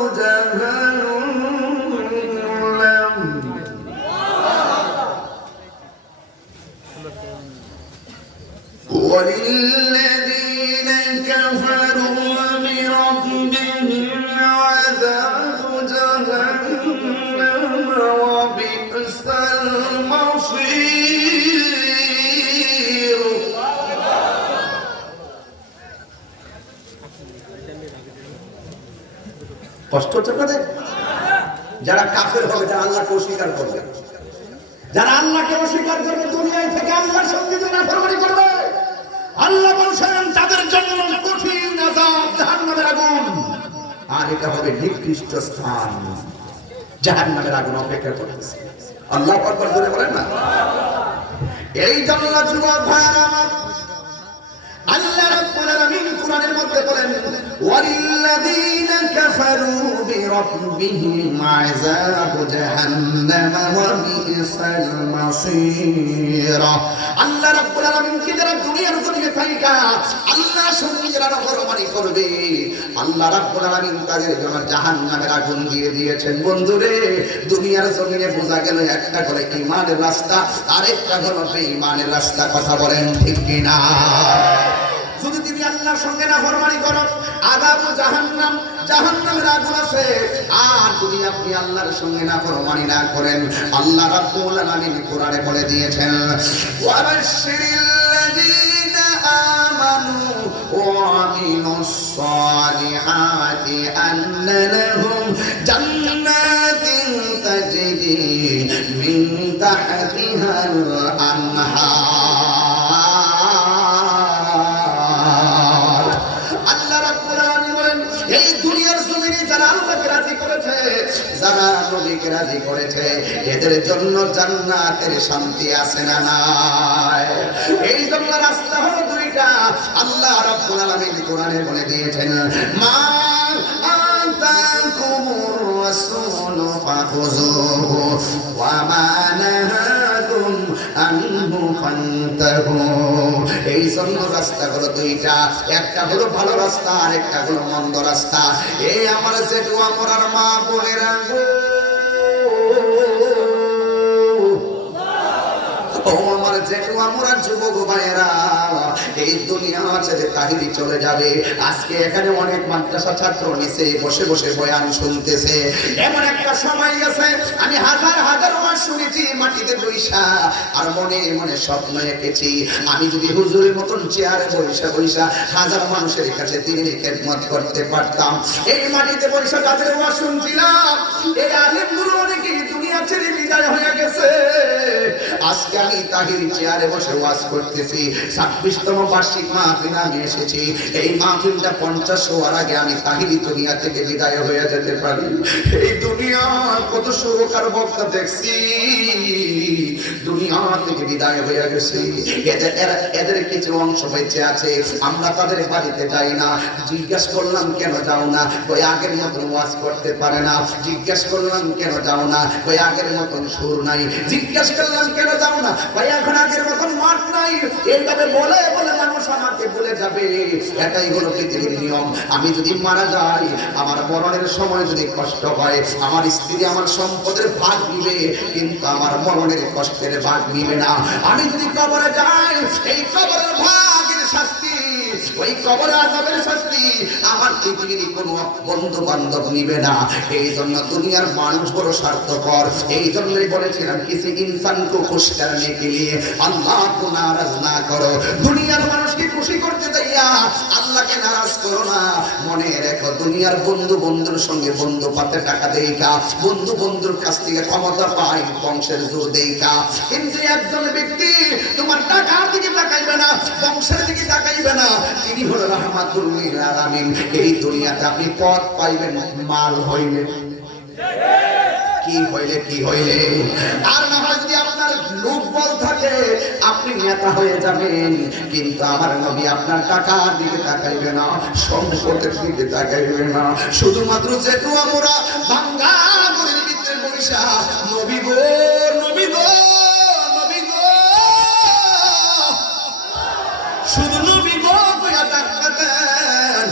وللذين كفروا بربهم عذاب جهنم وبئس المصير। কষ্ট হচ্ছে আপনাদের? যারা কাফের হবে, যারা আল্লাহকে অস্বীকার করবে, যারা আল্লাহকে অস্বীকার করবে, দুনিয়ায় থেকে আল্লাহর সঙ্গে নাফরমানি করবে, আল্লাহ বলেন তাদের জন্য কঠিন আযাব জাহান্নামের আগুন। আর এটা হবে নিকৃষ্ট স্থান, জাহান্নামের আগুন অপেক্ষা করতেছে। আল্লাহু আকবার জোরে বলেন না। এই জন্য যুবক ভাইরা আমার, আল্লাহ রাব্বুল আলামিন কোরআনের মধ্যে বলেন, ওয়ালিল্লাযীনা কাফারু বিরাব্বিহিম আযাবু জাহান্নাম ওয়া বি'সাল মাসীর। আল্লাহ রাব্বুল আলামিন কি যারা দুনিয়ার জমিনে থাইকা আল্লাহর সঙ্গে যারা নাফরমানি করবে, আল্লাহ রাব্বুল আলামিন তাদের জন্য জাহান্নামের আগুন দিয়ে দিয়েছেন। বন্ধুরে, দুনিয়ার জমিনে বোঝা গেল একটা করে ঈমানের রাস্তা, আরেকটা হলো বেঈমানের রাস্তা। কথা বলেন ঠিক কি না? যদি তুমি আল্লাহর সঙ্গে নাফরমানি করো, আযাবু জাহান্নাম, জাহান্নামের আগুন আছে। আর যদি আপনি আল্লাহর সঙ্গে নাফরমানি না করেন, আল্লাহ রাব্বুল আলামিন কোরআনে বলে দিয়েছেন, ওয়াবাশশিরিল্লাযীনা আমানু ওয়া আমিলুস সালিহাতি আন্না লাহুম জান্নাতিন তাজরি মিন তাহতিহাল আনহার। আল্লাহ রাব্বুল আলামিন বলেন, এই দুনিয়ার জমিনে যারা আল্লাহকে রাজি করেছে, যারা নবীকে রাজি করেছে, এদের জন্য জান্নাতের শান্তি আছে না নাই? এই জন্য রাস্তা হলো দুইটা। আল্লাহ রাব্বুল আলামিন কোরআনে বলে দিয়েছেন, মা আতাকুমুর রাসূলু ফাখুযুহু ওয়া মা নাহাকুম আনহু ফান্তাহু। এই জন্য রাস্তা হলো দুইটা, একটা হলো ভালো রাস্তা, আর একটা হলো মন্দ রাস্তা। এই আমার জেঠু আমার মা বোনেরা গো, ও আমার জেঠু আমরা যুবক ভাইয়েরা, এই দুনিয়া ছেড়ে তাহিরি চলে যাবে। আজকে এখানে অনেক মাদ্রাসা ছাত্র নিচে বসে বসে বয়ান শুনতেছে। এমন একটা সময় গেছে, আমি হাজার হাজার ওয়াজ শুনেছি মাটিতে বইসা, আর মনে মনে স্বপ্ন এঁকেছি আমি যদি হুজুরের মতন চেয়ারে বইসা বইসা হাজার মানুষের কাছে দিনের খেদমত করতে পারতাম। এই মাটিতে বইসা তাদের ওয়াজ শুনছিলাম। এই আলেমগুলো অনেকেই দুনিয়া ছেড়ে বিদায় হয়ে গেছে। আজকে আমি তাহিরি চেয়ারে বসে ওয়াজ করতেছি। 26তম বার্ষিক মাহফিল আমি এসেছি। এই মাহফিলটা 50 হওয়ার আগে আমি তাহিরি দুনিয়া থেকে বিদায় হয়ে যেতে পারি। এই দুনিয়া কত সুরকার বক্তা দেখছি, দুনিয়া থেকে বিদায় হয়ে গেছে। এদের কিছু অংশ বেঁচে আছে, আমরা তাদের বাড়িতে যাই না। জিজ্ঞেস করলাম কেন যাও না? ওই আগের মতন ওয়াজ করতে পারে না। জিজ্ঞেস করলাম কেন যাও না? ওই আগের মতন সুর নাই। জিজ্ঞেস করলাম কেন যাও না? ভাই এখন আগের মতন মাঠ নাই। এইভাবে বলে বলে মানুষ আমাকে ভুলে যাবে। এটাই হলো পৃথিবীর নিয়ম। আমি যদি মারা যাই, আমার মরণের সময় যদি কষ্ট হয়, আমার স্ত্রী আমার সম্পদের ভাগ নিবে, কিন্তু আমার মরণের কষ্টের ভাগ নিবে না। আমি যদি কবরে যাই, এই কবরের ভাগের শাস্তি, ওই কবরে আযাবের শাস্তি আমার পৃথিবীর কোনো বন্ধু বান্ধব নিবে না। এই জন্য দুনিয়ার মানুষ বড় স্বার্থপর। এই জন্যই বলেছিলাম কিসি ইনসান কো খুশ করনে কে লিয়ে আল্লাহ কো নারাজ না করো। দুনিয়ার মানুষকে খুশি করতে যাইয়া আল্লাহকে নারাজ করো না। মনে রেখো, দুনিয়ার বন্ধু বন্ধুর সঙ্গে বন্ধু পাতে টাকা দেইকা, বন্ধু বন্ধুর কাছ থেকে ক্ষমতা পাই, বংশের জোর দেইকা। কিন্তু একজন ব্যক্তি তোমার টাকার দিকে তাকাইবে না, বংশের দিকে তাকাইবে না, তিনি হলো রাহমাতুল লিল আলামিন। এই দুনিয়াতে আপনি পদ পাইবেন মাল হইলে, কি হইলে কি হইলে, আর না হয় যদি আপনার লোকবল থাকে আপনি নেতা হয়ে যাবেন। কিন্তু আমার নবী আপনার টাকার দিকে তাকাইবে না, সম্পদের দিকে তাকাইবে না। শুধুমাত্র যেটু আমরা ভাঙ্গা ঘরের ভিতরে বসা নবী গো নবী গো নবী গো, শুধু নবী গো কইয়া ডাকতেন।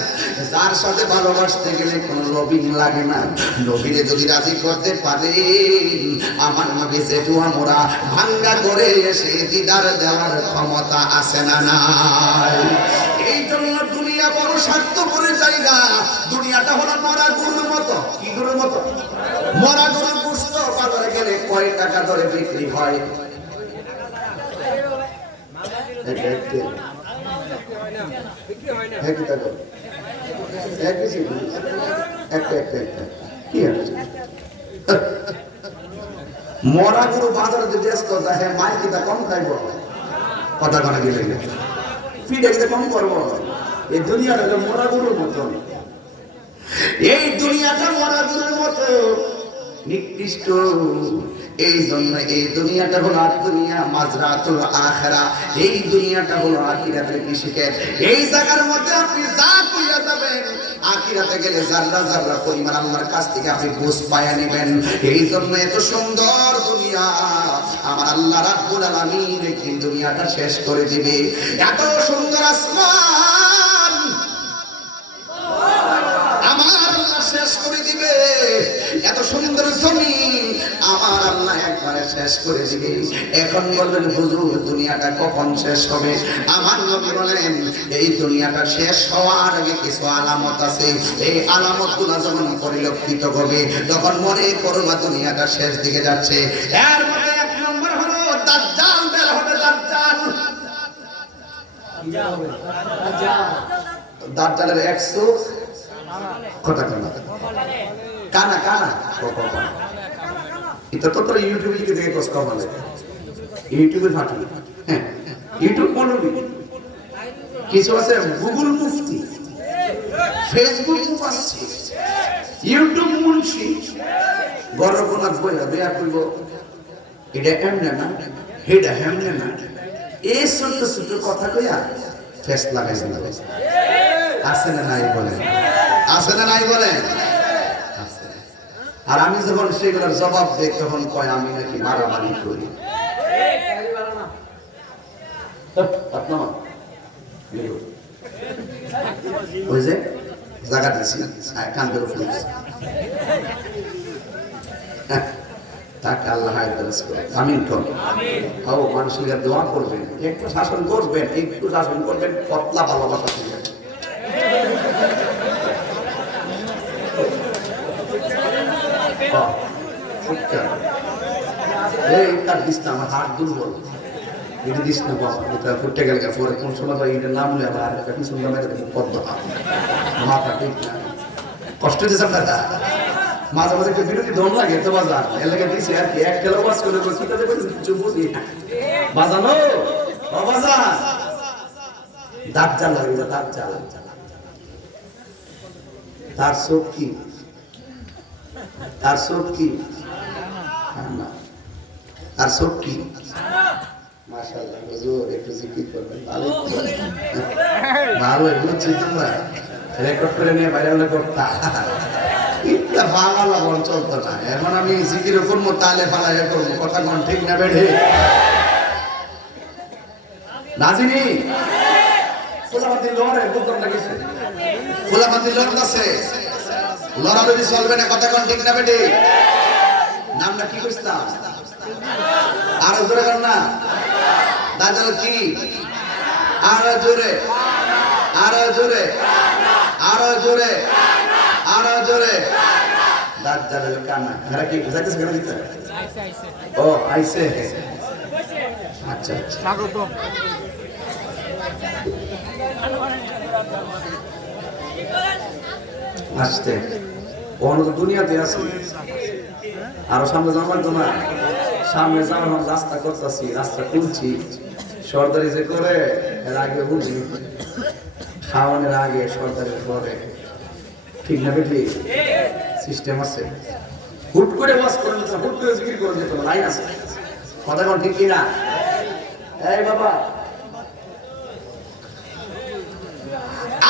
যার সাথে ভালোবাসতে গেলে কোনো লবিং লাগে না। নবীরে যদি রাজি করতে পারে, আমার নবী যেটু আমরা ভাঙ্গা করে এসে দিদার দেওয়ার ক্ষমতা আছে না নাই? এই জন্য দুনিয়া বড় স্বার্থপরের জায়গা। দুনিয়াটা হলো মরা গরুর মতো। কি গরুর মতো? মরা গরুর গোশত বাজারে গেলে কয় টাকা ধরে বিক্রি হয়? মরা গরু বাজারে যে ব্যস্ত দেখে মাই কিটা কম খাইব, কথা কথা গেলে ফিডে কিটা কম করবো। এই দুনিয়াটা হলো মরা গরুর মতন। এই দুনিয়াটা মরা গরুর মতো নিকৃষ্ট। এই জন্য এই দুনিয়াটা হলো দুনিয়া মাজরাতুল আখিরা। এই দুনিয়াটা হলো আখিরাতের কৃষিক্ষেত। এই জায়গার মধ্যে আপনি যা কইয়া যাবেন, আখিরাতে গেলে জাররা জাররা পরিমাণ আল্লাহর কাছ থেকে আপনি বুঝ পায়া নেবেন। এই জন্য এত সুন্দর দুনিয়া আমার আল্লাহ রাব্বুল আলামিন একদিন দুনিয়াটা শেষ করে দিবে। এত সুন্দর আসমান আমার আল্লাহ শেষ করে দিবে। এত সুন্দর জমিন আমার আল্লাহ একবারে শেষ করে দিবে। এখন বলবেন হুজুর দুনিয়াটা কখন শেষ হবে? আমার নবী বলেন এই দুনিয়াটা শেষ হওয়ার আগে কিছু আলামত আছে। এই আলামতগুলো যখন পরিলক্ষিত হবে তখন মনে করবা দুনিয়াটা শেষ দিকে যাচ্ছে। এর মধ্যে এক নম্বর হলো দাজ্জাল বের হবে। দাজ্জাল দাজ্জালের 100 কথা কানা কানা কানা এটা তো তোর ইউটিউবে লিখে দেখে কষ্ট হবে। ইউটিউবে ফাটি, হ্যাঁ ইউটিউব মৌলবি কিছু আছে, গুগল মুফতি, ফেসবুক মুফাসসি, ইউটিউব মুন্সি, গরবনাথ বইলা দেয়া কইব এটা এমনে না, হেডা হেমনে না। এই ছোট ছোট কথা কইয়া ফেস লাগাইছে না। আছে না নাই বলেন? আছে না নাই বলেন? আর আমি যখন সেগুলোর জবাব দেই তখন কয় আমি নাকি মারামারি করি। ওই যে জায়গা দিচ্ছি কান্দের উপর তাকে আল্লাহ আমিন করুন। ও মানুষের দোয়া করবেন, একটু শাসন করবেন, একটু শাসন করবেন, পতলা ভালোবাসা দিবেন। এই তার দিস না, আমার হাত দুর্বল, এটা দিস না বাবা, এটা ফুটে গেলে পরে কোন সময় এটা নামলে আবার এখন শুনলাম পদ্ম মাথা ঠিক না, কষ্ট দিয়েছে আপনারা। মাঝে মাঝে একটা বিরতি দম লাগে তো বাজার এলাকা দিয়েছে আর কি, এক খেলা বাস করে কিছু বুঝি বাজানো বাজার দাঁত জাল লাগে, দাঁত জাল। তার চোখ কি, তার চোখ কি, আর চোখ কি? মাশাআল্লাহ, হুজুর একটু জিকির করবেন। ভালো বুঝছি, তোমরা রেকর্ড করে নিয়ে ভাইরাল করতা। এটা বাংলা বল চলতো না। এখন আমি জিকির করবো, তাহলে ফালাই করবো, কথা কোন ঠিক না বেঠে? নাজিনি ফুলাপাতি লড়ে বুঝতাম না কিছু। ফুলাপাতি লড়তাছে, লড়ালড়ি চলবে না, কথা কোন ঠিক না বেঠে? নামটা কি করতাম? আরো জোরে কর না। দাদাল কি? আরো জোরে, আরো জোরে, আরো জোরে, আরো জোরে। দাদালের কানা এরা কি বুঝাইতেছে কেন দিতে? ও আইছে, আচ্ছা আচ্ছা, স্বাগত। আসতে কোন দুনিয়াতে আছে, আরো সামনে যাওয়ার তো না, সামনে যাওয়ার রাস্তা করতেছি, রাস্তা খুলছি। সর্দারি যে করে এর আগে বুঝি, খাওয়ানোর আগে সর্দারের পরে, ঠিক না বেটি? সিস্টেম আছে। হুট করে বাস করে না, হুট করে জিকির করে যেত, লাইন আছে, কথা কোন ঠিক কিনা? এই বাবা,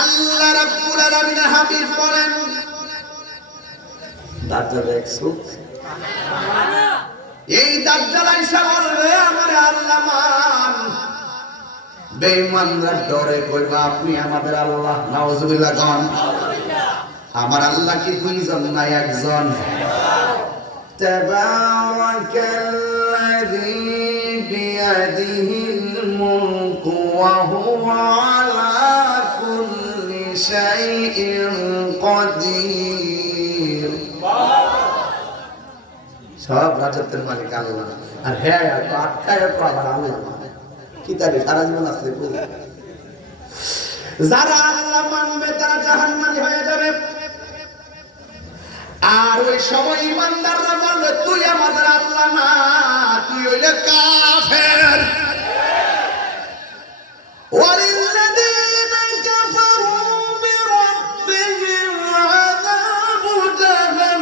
আল্লাহ রাব্বুল আলামিন হাবিব বলেন, দাজ্জাল দেখছো? এই দাজ্জাল আইসা বলবে আমার আল্লাহ মান। বেঈমানরা ডরে কইবা আপনি আমাদের আল্লাহ। নাউজুবিল্লাহ গান। আমার আল্লাহ কি দুইজন না একজন? তাবারাকাল্লাযী বিয়াদিহিল মুলকু ওয়া হুয়া আলা কুল্লি শাইইন কাদির। সব রাজত্বের মালিক আল্লাহ। আর হ্যাঁ, আটকায় আবার আল্লাহ কি তারে সারা জীবন আসলে। যারা আল্লাহ মানবে তারা জাহান্নামী হয়ে যাবে। আর ওই সময় ইমানদাররা বলবে তুই আমাদের আল্লাহ না, তুই হইলে কাফের। ওয়ালিল্লাযীনা কাফারু বিরাব্বিহিম আযাবু জাহান্নাম।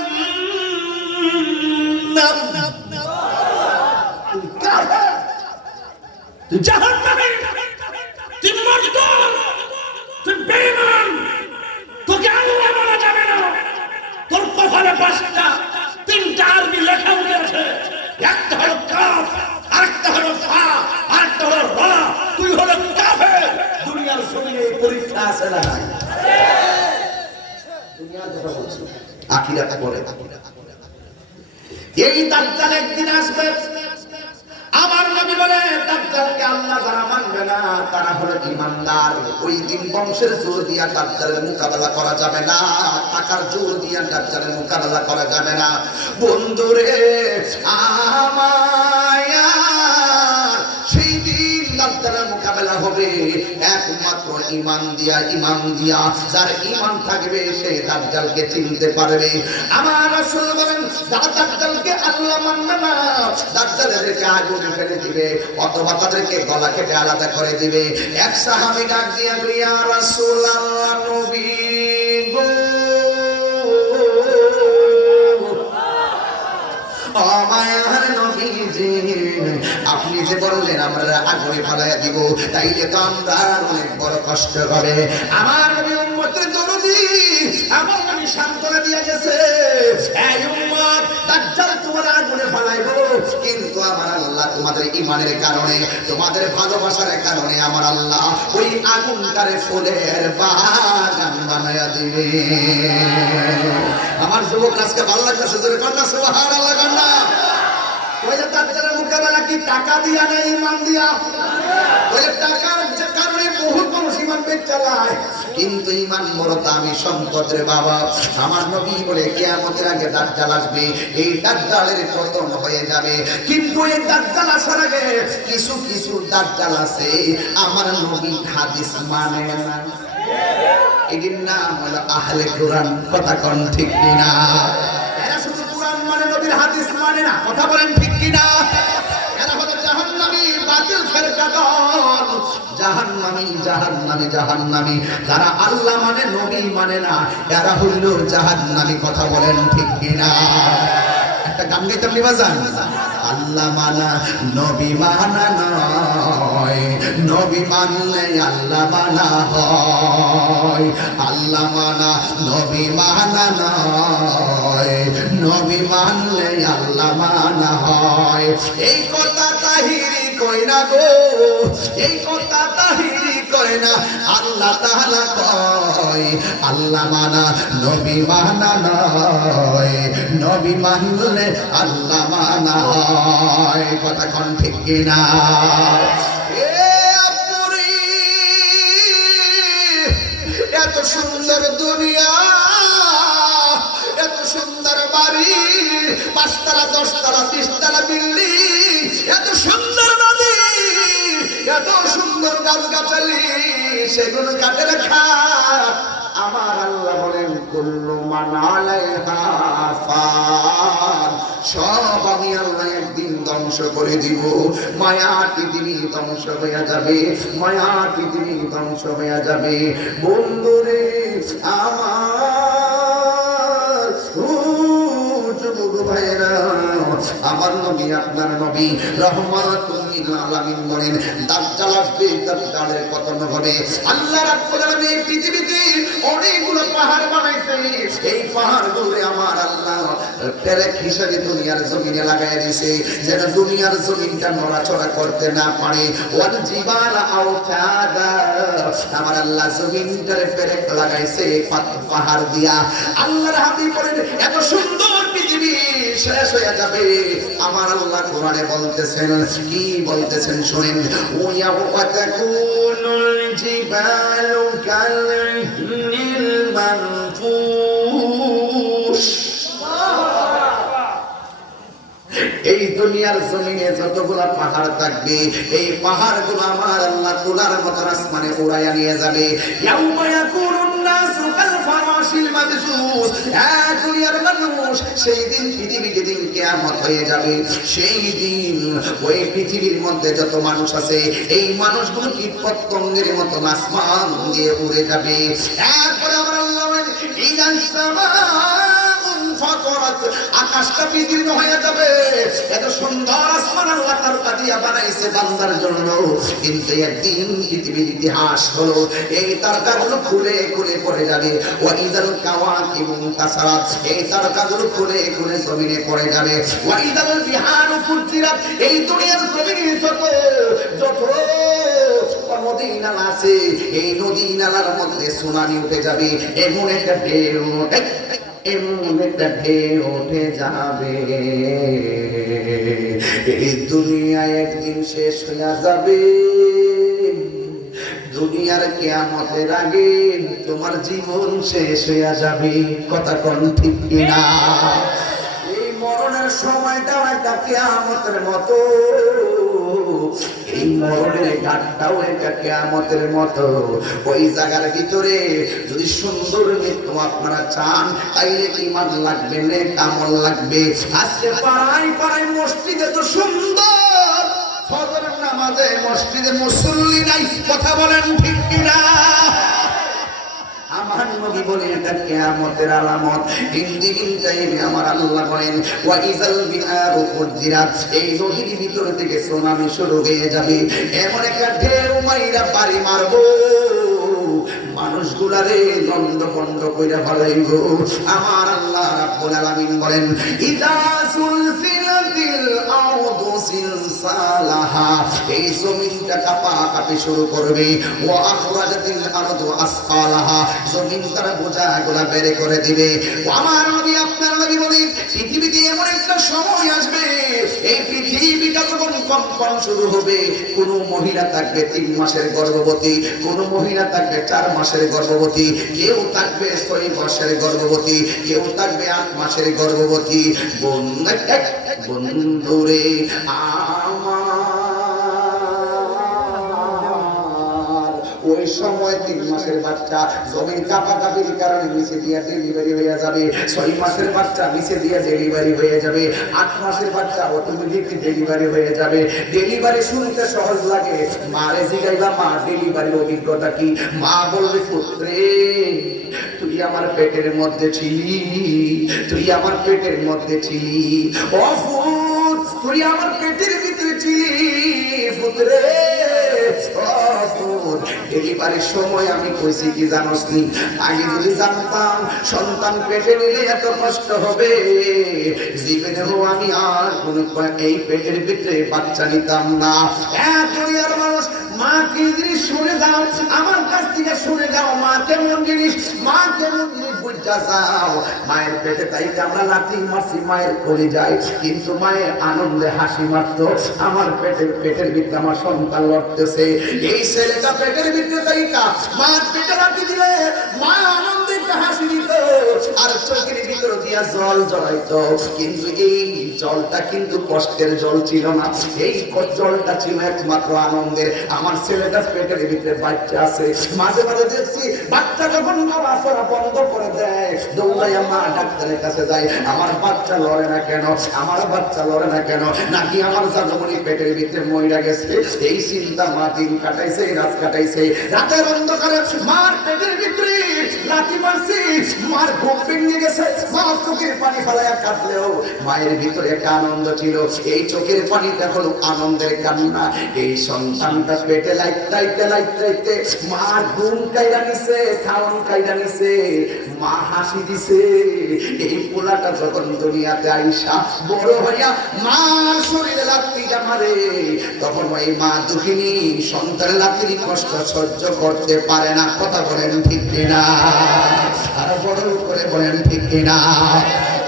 তুই জাহান্নামী, তুই মরদুদ, তুই বেঈমান, তোকে আল্লাহ বলা যাবে না। তোর কপালে পাঁচটা তিনটা আরবি লেখা উঠে আছে, একটা হলো কাফ, আরেকটা হলো ফা, আরেকটা হলো রা। তুই হলো কাফের। দুনিয়ার জমিনে এই পরীক্ষা আছে না? দুনিয়ার কথা বলছি, আখিরাত পরে। এই দাজ্জাল একদিন আসবে। আমার নবী বলে দাজ্জালকে আল্লাহ যারা মানবে না তারা হলো ঈমানদার। ওই দিন বংশের জোর দিয়া দাজ্জালের মোকাবেলা করা যাবে না, টাকার জোর দিয়া দাজ্জালের মোকাবেলা করা যাবে না। বন্ধুরে আমায়, সেই দিন দাজ্জালের মোকাবেলা হবে একমাত্র ঈমান দিয়া। ঈমান দিয়া যার ঈমান থাকবে সে দাজ্জালকে চিনতে পারবে। আমার রাসূল বলেন যারা দাজ্জালকে আল্লাহ মানবে না, দাজ্জালকে আগুনে ফেলে দিবে অথবা তাদেরকে গলা কেটে আলাদা করে দিবে। এক সাহাবী ডাক দিয়া বলে ইয়া রাসূলুল্লাহ, নবী গো, ও মায়ার নবীজি, আপনি যে বললেন আমরা আগুনে ফেলাইয়া দিব, তাইলে তো আমরা অনেক বড় কষ্ট হবে। আমার নবী উম্মতের দরদি, আমার নবী সান্ত্বনা দিয়ে গেছে, এই উম্মত দাজ্জাল তোমার আগুনে ফেলাইবো, কিন্তু আমার আল্লাহ তোমাদের ঈমানের কারণে, তোমাদের ভালোবাসার কারণে আমার আল্লাহ ওই আগুনটারে ফুলের বাগান বানায়া দিবে। আমার যুবক আজকে ভালো লাগতেছে, জোরে কন্যা সুবহানাল্লাহ কন্যা। ওই যে দাজ্জালের মোকাবেলা কি টাকা দিয়া না ঈমান দিয়া? ওই যে টাকার যে কারণে বহুত মানুষ ঈমান বেচে চালায়, কিন্তু ঈমান বড় দামি সম্পদ রে বাবা। আমার নবী বলে কিয়ামতের আগে দাজ্জাল আসবে, এই দাজ্জালের পতন হয়ে যাবে। কিন্তু এই দাজ্জাল আসার আগে কিছু কিছু দাজ্জাল আছে আমার নবী হাদিস মানে না। এর নাম হলো আহলে কোরআন। কথা কোন ঠিক কিনা? এরা শুধু কোরআন মানে, নবীর হাদিস মানে না। কথা বলেন ঠিক কিনা? এরা হলো জাহান্নামী, বাতিল ফেরকা দল। জাহান্নামী, জাহান্নামী, জাহান্নামী। যারা আল্লাহ মানে নবী মানে না, এরা হইল জাহান্নামী। কথা বলেন ঠিক কিনা? একটা গান গাইতাম নিবাজান। আল্লাহ মানা নবী মানা নয়, নবী মানলে আল্লাহ মানা হয়। আল্লাহ মানা নবী মানা নয়, নবী মানলে আল্লাহ মানা হয়। এই কথা তাহিরি কই না গো, এই কথা তাহিরি কই না, আল্লাহ তাআলা কয় আল্লাহ মানা নবী মানা নয়, নবী মানলে আল্লাহ মানা হয়। কথা কোন ঠিক কিনা? এত সুন্দর দুনিয়া, এত সুন্দর বাড়ি, 5 তলা 10 তলা 30 তলা বিল্ডিং, এত সুন্দর নদী, এত সুন্দর গাছগাছালি, সেগুলো কাটে রাখা। আমার আল্লাহ বলেন কুল্লু মান আলাইহা ফান, সব আমি আল্লাহ একদিন ধ্বংস করে দিব। মায়ার পৃথিবী ধ্বংস হয়ে যাবে, মায়ার পৃথিবী ধ্বংস হয়ে যাবে। বন্ধুরে আমার, যুবক ভাইরা, আমার নবী আপনার নবী রহমাতুল লিল আলামিন বলেন দাজ্জাল আসবে, দাজ্জালের পতন হবে। আল্লাহ রাব্বুল আলামিন পৃথিবীতে অনেকগুলো পাহাড় বানাইছে, এই পাহাড়গুলো আমার আল্লাহ পেরেক হিসেবে দুনিয়ার জমিনে লাগাই দিয়েছে, যেন দুনিয়ার জমিনটা নড়াচড়া করতে না পারে। ওয়াল জিবাল আওতাদা, আমার আল্লাহ জমিনটারে পেরেক লাগাইছে পাহাড় দিয়া। আল্লাহর হাবিব বলেন এত সুন্দর পৃথিবী শেষ হয়ে যাবে। আমার আল্লাহ কোরআনে বলতেছেন, কি বলতেছেন শুনেন, ওয়া তাকুনুল জিবালু কাল-ইহনিল মানফুশ। এই দুনিয়ার জমিনে যতগুলা পাহাড় থাকবে, এই পাহাড়গুলো আমার আল্লাহ তোলার মতো আসমানে উড়াইয়া নিয়ে যাবে। ইয়াউমা ইয়াকুনুন নাসু কাল ফারাশিল মাবসুস, দুনিয়ার মানুষ সেই দিন, পৃথিবী যেদিন কিয়ামত হয়ে যাবে, সেই দিন ওই পৃথিবীর মধ্যে যত মানুষ আছে, এই মানুষগুলো কীটপতঙ্গের মতো আসমান দিয়ে উড়ে যাবে। এরপরে আমার আল্লাহ বলেন ইদাস সামাউন ফাতারাত, আকাশটা বিদীর্ণ হয়ে যাবে। এত সুন্দর আসমান আল্লাহ তার কাটিয়া বানাইছে বান্দার জন্য, কিন্তু একদিন পৃথিবীর ইতিহাস হলো এই তারকাগুলো খুলে খুলে পড়ে যাবে। ওয়া ইদাল কাওয়াকিবু তাসারাত, এই তারকাগুলো খুলে খুলে জমিনে পড়ে যাবে। ওয়া ইদাল বিহারু ফুজিরাত, এই দুনিয়ার জমিনে যত নদী নালা আছে, এই নদী নালার মধ্যে সুনামি উঠে যাবে। এমন একটা ঢেউ, এমন একটা ঢেউ উঠে যাবে, এই দুনিয়া একদিন শেষ হয়ে যাবে। দুনিয়ার কিয়ামতের আগে তোমার জীবন শেষ হয়ে যাবে। কথা কোন ঠিক কিনা? এই মরণের সময়টাও একটা কিয়ামতের মতো, এই মরণের ঘাটটাও একটা কিয়ামতের মতো। ওই জায়গার ভিতরে যদি সুন্দর মৃত্যু আপনারা চান, তাইলে ঈমান লাগবে, নেক আমল লাগবে। আজকে পাড়ায় পাড়ায় মসজিদে তো সুন্দর, ফজরের নামাজে মসজিদে মুসল্লি নাই। কথা বলেন ঠিক কিনা? আমার নবী বলেন এটা কিয়ামতের আলামত। দিন টাইমে আমার আল্লাহ বলেন ওয়া ইযাল বিহারু ফুজিরাত, এই নদীর ভিতর থেকে সুনামি শুরু হয়ে যাবে। এমন একটা ঢেউ মাইরা বাড়ি মারবো, মানুষগুলারে লন্ডভন্ড কইরা ফেলাইবো। আমার আল্লাহ রাব্বুল আলামিন বলেন ইযা সুলসিলাতিল আরদু সিলসালাহা, এই জমিনটা কাঁপাকাঁপি শুরু করবে। ওয়া আখরাজাতিল আরদু আসফালাহা, জমিন তার বোঝাগুলা বের করে দিবে। আমার নবী আপনার নবী বলেন পৃথিবীতে এমন একটা সময় আসবে, এই পৃথিবীটা যখন কম্পন শুরু হবে, কোন মহিলা থাকবে 3 মাসের গর্ভবতী, কোন মহিলা থাকবে 4 মাসের গর্ভবতী, কেউ থাকবে 6 মাসের গর্ভবতী, কেউ থাকবে 8 মাসের গর্ভবতী। বন্ধুরে আমার, ওই সময় 3 মাসের বাচ্চা জমির কাঁপাকাঁপির কারণে নিচে দিয়ে ডেলিভারি হয়ে যাবে। 6 মাসের বাচ্চা নিচে দিয়ে ডেলিভারি হয়ে যাবে। 8 মাসের বাচ্চা অটোমেটিক ডেলিভারি হয়ে যাবে। ডেলিভারি শুনতে সহজ লাগে, মারে জিগাইবা মা ডেলিভারির অভিজ্ঞতা কি? মা বলবে পুত্রে তুই আমার পেটের মধ্যে ছিলি, তুই আমার পেটের মধ্যে ছিলি। ও ফুত, তুই তুই আমার পেটের ভিতরে ছিলি পুত্রে। ডেলিভারির সময় আমি কইছি কি জানোস নি, আগে যদি জানতাম সন্তান পেটে নিলে এত কষ্ট হবে, জীবনেও আমি আর কোন এই পেটের ভিতরে বাচ্চা নিতাম না। দুনিয়ার মানুষ, মা কি জিনিস শুনে যাও, আমার কাছ থেকে শুনে যাও, মা কেমন জিনিস, মা কেমন জিনিস বুঝা যাও। মায়ের পেটে তাই আমরা লাথি মারছি, মায়ের করে যায়, কিন্তু মায়ের আনন্দে হাসি মারত। আমার পেটের ভিতরে আমার সন্তান লড়তেছে, এই ছেলেটা পেটের ভিতরে তাইকা মায়ের পেটে লাথি দিলে মা আনন্দে হাসি দিত আর চোখের ভিতর দিয়া জল জড়াইতো। কিন্তু এই জলটা কিন্তু কষ্টের জল ছিল না, এই জলটা ছিল একমাত্র আনন্দের। আমার ছেলেটা পেটের ভিতরে বাচ্চা আছে, মাঝে মাঝে দেখছি বাচ্চা যখন নড়াচড়া বন্ধ করে দেয় দৌড়াইয়া মা ডাক্তারের কাছে যায়, আমার বাচ্চা লড়ে না কেন, আমার বাচ্চা লড়ে না কেন, নাকি আমার জাদুমণি পেটের ভিতরে মইরা গেছে। এই চিন্তা মা দিন কাটাইছে, রাত কাটাইছে। রাতের অন্ধকারে মার পেটের ভিতরে লাথি মারছি, মার ঘুম ভেঙে গেছে, মা চোখের পানি ফেলাইয়া কাঁদলেও মায়ের ভিতরে একটা আনন্দ ছিল। এই চোখের পানিটা হলো আনন্দের কান্না। এই সন্তানটা পেটে লাইতে লাইতে মার ঘুম কাইরা নিছে, খাওয়ান কাইরা নিছে, মা হাসি দিছে। এই পোলাটা যখন দুনিয়াতে আইসা বড় হইয়া মার শরীরে লাথিটা মারে, তখন ওই মা দুঃখিনী সন্তানের লাথির কষ্ট সহ্য করতে পারে না। কথা বলেন ঠিক কিনা? আর বড় করে বলেন ঠিক কিনা?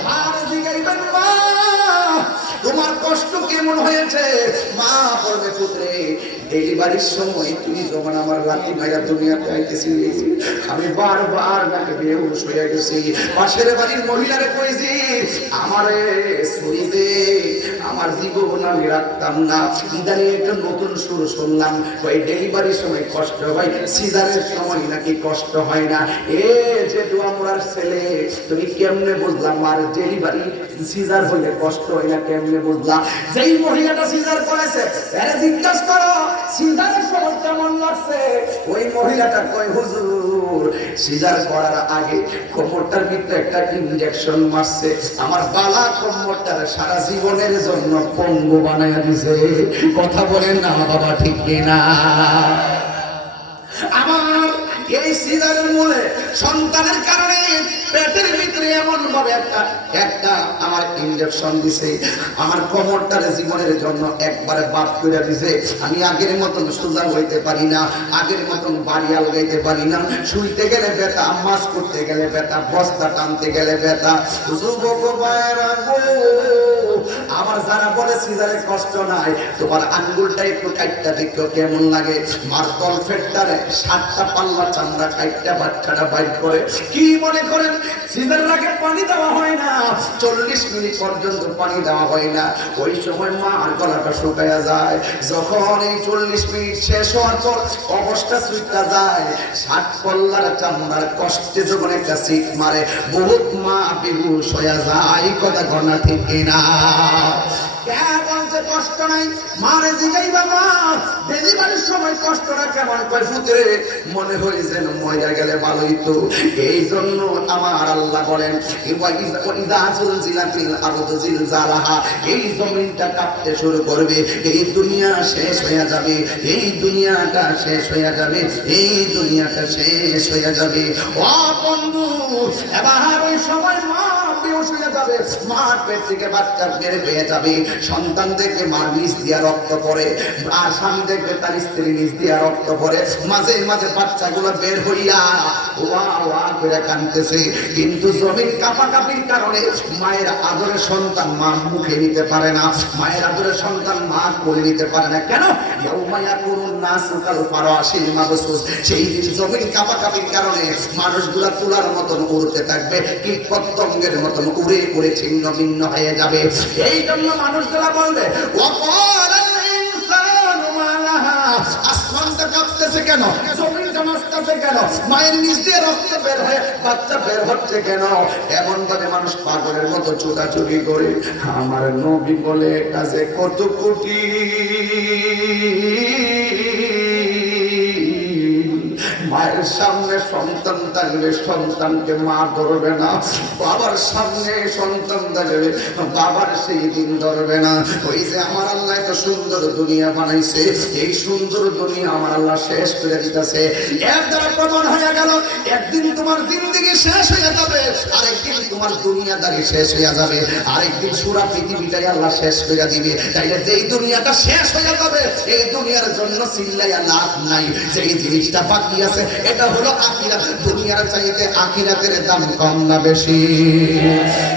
মার জিগাইবেন, মা তোমার কষ্ট কেমন হয়েছে? মা বলবে, পুত্রে ডেলিভারির সময় তুই যখন আমার লাথি মাইরা দুনিয়াতে আইতেছিলি, আমি বারবার নাকে বেহুশ হয়ে গেছি। পাশের বাড়ির মহিলারে কইছি আমারে ছুরি দে, আমার জীবন আমি রাখতাম না। ইদানিং একটা নতুন সুর শুনলাম, ওই ডেলিভারির সময় কষ্ট হয়, সিজারের সময় নাকি কষ্ট হয় না। এ যে আমার ছেলে, তুমি কেমনে বুঝলাম আর ডেলিভারি সিজার হইলে কষ্ট হয় না কেমনে বুঝলা? যেই মহিলাটা সিজার করেছে তারে জিজ্ঞাসা করো সিজারের সময় কেমন লাগছে। ওই মহিলাটা কয়, হুজুর সিজার করার আগে কোমরটার ভিতরে একটা ইনজেকশন মারছে, আমার বালা কোমরটার সারা জীবনের জন্য পঙ্গু বানাইয়া দিছে। কথা বলেন না বাবা, ঠিক কিনা? আমার এই সিজারের মূলে সন্তানের কারণে পেটের ভিতরে এমন ভাবে একটা আমার ইনজেকশন দিছে, আমার কোমরটার জীবনের জন্য একবারে বাদ করে দিছে। আমি আগের মতন সোজা হইতে পারি না, আগের মতন বাড়ি আলগাইতে পারি না, শুইতে গেলে ব্যথা, মাছ করতে গেলে ব্যথা, বস্তা টানতে গেলে ব্যথা। যুবক ভাইরা গো, আমার যারা বলে সিজারে কষ্ট নাই, তোমার আঙ্গুলটা একটু কাটটা দেখো কেমন লাগে। মার তলফেটটারে 7টা পাল্লা চামড়া কাটটা বাচ্চাটা বাইর করে। কি মনে করেন সিজারের আগে পানি দেওয়া হয় না? 40 মিনিট পর্যন্ত পানি দেওয়া হয় না। ওই সময় মার গলাটা শুকায়া যায়। যখন এই 40 মিনিট শেষ হওয়ার পর অবস্থা সুইটা যায়, 7 পাল্লার চামড়ার কষ্টে যখন একটা সিট মারে, বহুত মা বেহুশ হয়ে যায়। কথা ঘটনা ঠিক কিনা? কষ্ট নাই, মারে জিগাই বাবা ডেলিভারির সময় কষ্টটা কেমন? কয় পুত্রে মনে হয় যেন ময়রা গেলে ভালোই তো। এই জন্য আমার আল্লাহ বলেন, এই জমিনটা কাঁপতে শুরু করবে, এই দুনিয়া শেষ হয়ে যাবে, এই দুনিয়াটা শেষ হয়ে যাবে, এই দুনিয়াটা শেষ হয়ে যাবে। ও বন্ধু, এবার ওই সময় মা বেহুশ হয়ে যাবে, মার পেট থেকে বাচ্চা বের হয়ে যাবে। সন্তান দেখবে মার নিচ দিয়া রক্ত পড়ে, আর স্বামী দেখবে তার স্ত্রী নিচ দিয়া রক্ত পড়ে। মাঝে মাঝে বাচ্চাগুলো বের হইয়া ওয়া ওয়া করে কাঁদতেছে, কিন্তু জমিন কাঁপাকাঁপির কারণে মায়ের আদরের সন্তান মা মুখে নিতে পারে না, মায়ের আদরের সন্তান মা কোলে নিতে পারে না। কেন? ইয়াউমায়া কুরুন নাসু কাল ফারাশিল মাবসুস। সেই দিন জমিন কাঁপাকাঁপির কারণে মানুষগুলা তুলার মতন উড়তে থাকবে, কীট পতঙ্গের মতন উড়ে উড়ে ছিন্ন ভিন্ন হয়ে যাবে। এই জন্য মানুষগুলা বলবে, ওয়াকালাল ইনসানু মা লাহা। আসমানটা কাঁপতেছে কেন? জমিনটা নাচতেছে কেন? মায়ের নিচ দিয়ে রক্ত বের হয়ে বাচ্চা বের হচ্ছে কেন? এমন ভাবে মানুষ পাগলের মতো ছোটাছুটি করে। আমার নবী বলে এটা যে কত কোটি মায়ের সামনে সন্তান থাকলে সন্তানকে মা ধরবে না, বাবার সামনে সন্তান থাকলে বাবার সেই দিন ধরবে না। ওই যে আমার আল্লাহ এত সুন্দর দুনিয়া বানাইছে, এই সুন্দর দুনিয়া আমার আল্লাহ শেষ করে দিতেছে। এর দ্বারা প্রমাণ হয়ে গেল একদিন তোমার জিন্দেগি শেষ হয়ে যাবে, আরেকদিন তোমার দুনিয়াদারি শেষ হয়ে যাবে, আরেকদিন পুরা পৃথিবীটাই আল্লাহ শেষ করে দিবে। তাইলে যেই দুনিয়াটা শেষ হয়ে যাবে এই দুনিয়ার জন্য চিল্লাইয়া লাভ নাই। যেই জিনিসটা বাকি আছে এটা হলো আখিরাত। দুনিয়ার চাইতে আখিরাতের দাম কম না বেশি?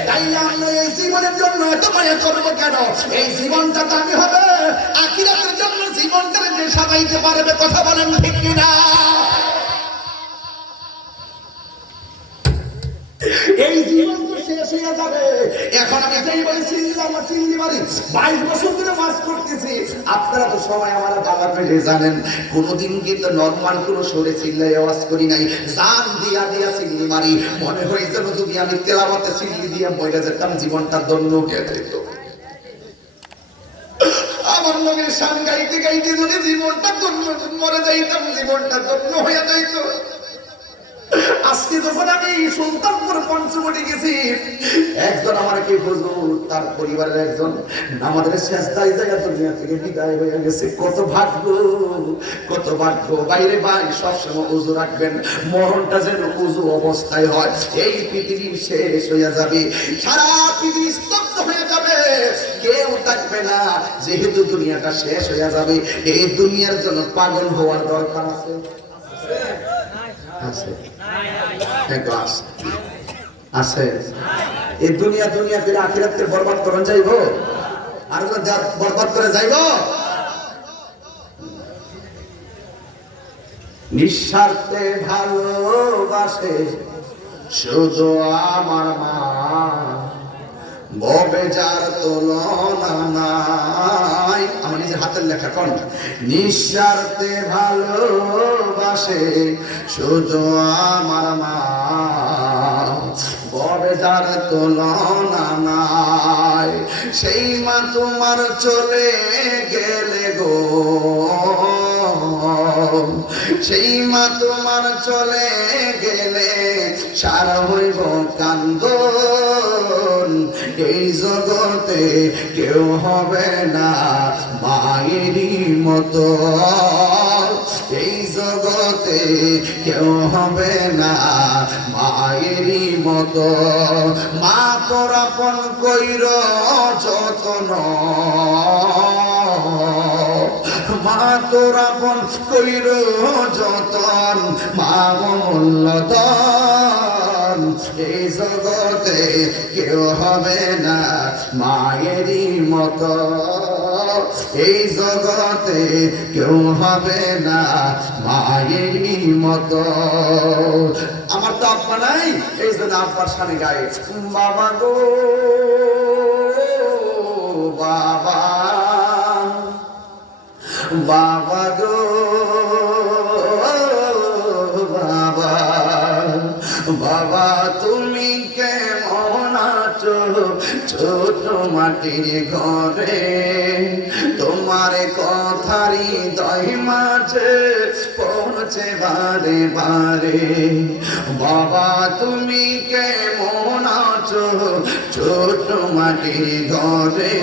তাইলে আমরা এই জীবনের জন্য এত মায়া করবো কেন? এই জীবনটা দামি হবে, আখিরাতের জন্য জীবনটা যে সাজাইতে পারবে, কথা বলেন ঠিক কিনা? এই জীবন তো শেষ হয়ে যাবে। এখন আমি যেই বলি চিল্লি মারি 22 বছর ধরে মাস করতেছি, আপনারা তো সবাই আমার বাবার পেটে জানেন, কোনোদিন কিন্তু নরমাল কোনো সরে চিল্লাই আওয়াজ করি নাই। জান দিয়া দিয়া চিল্লি মারি, মনে হয় যেন যদি আমি তেলাওয়াতে চিল্লি দিয়ে মরে যেতাম জীবনটা ধন্য হয়ে যেত। আমার নবীর শান গাইতে গাইতে যদি জীবনটা ধন্য মরে যাইতাম, জীবনটা ধন্য হয়ে যাইত। আজকে যখন আমি সুলতানপুর পঞ্চবটি গেছি, একজন আমার কি হুজুর, তার পরিবারের একজন আমাদের শেষদায় জায়গা দুনিয়া থেকে বিদায় হয়ে গেছে। কত ভাগ্য, কত ভাগ্য। বাইরে ভাই সবসময় উজু রাখবেন, মরণটা যেন উজু অবস্থায় হয়। এই পৃথিবী শেষ হয়ে যাবে, সারা পৃথিবী স্তব্ধ হয়ে যাবে, কেউ থাকবে না। যেহেতু দুনিয়াটা শেষ হয়ে যাবে, এই দুনিয়ার জন্য পাগল হওয়ার দরকার আছে? আছে, আছে। এই দুনিয়া দুনিয়া করে আখিরাতকে বরবাদ করে যাইব, আর বরবাদ করে যাইব। নিঃস্বার্থে ভালোবাসে শুধু আমার মা, ববে যার তুলনা নাই। আমার নিজের হাতের লেখা কোন? নিঃস্বার্থে ভালোবাসে শুধু আমার মা, ববে যার তুলনা নাই। সেই মা তোমার চলে গেলে গো, সেই মা তোমার চলে গেলে সারা হইব কান্দন। এই জগতে কেউ হবে না মায়েরই মতো, এই জগতে কেউ হবে না মায়েরই মতো। মা তোর আপন কইর যতন, মা তোর আপন কইর যতন, মা মূল্যধন। এই জগতে কেউ হবে না মায়েরই মতো, এই জগতে কেউ হবে না মায়েরই মতো। আমার তো আব্বা নাই, এই জন্য আব্বার সামনে গায়ে বাবা গো বাবা, বাবা গো বাবা, বাবা তুমি কেমন আছো ছোট মাটির ঘরে? তোমার কথারি দই মাঝে পৌঁছে বারে বারে। বাবা তুমি কেমন আছো ছোট মাটির ঘরে?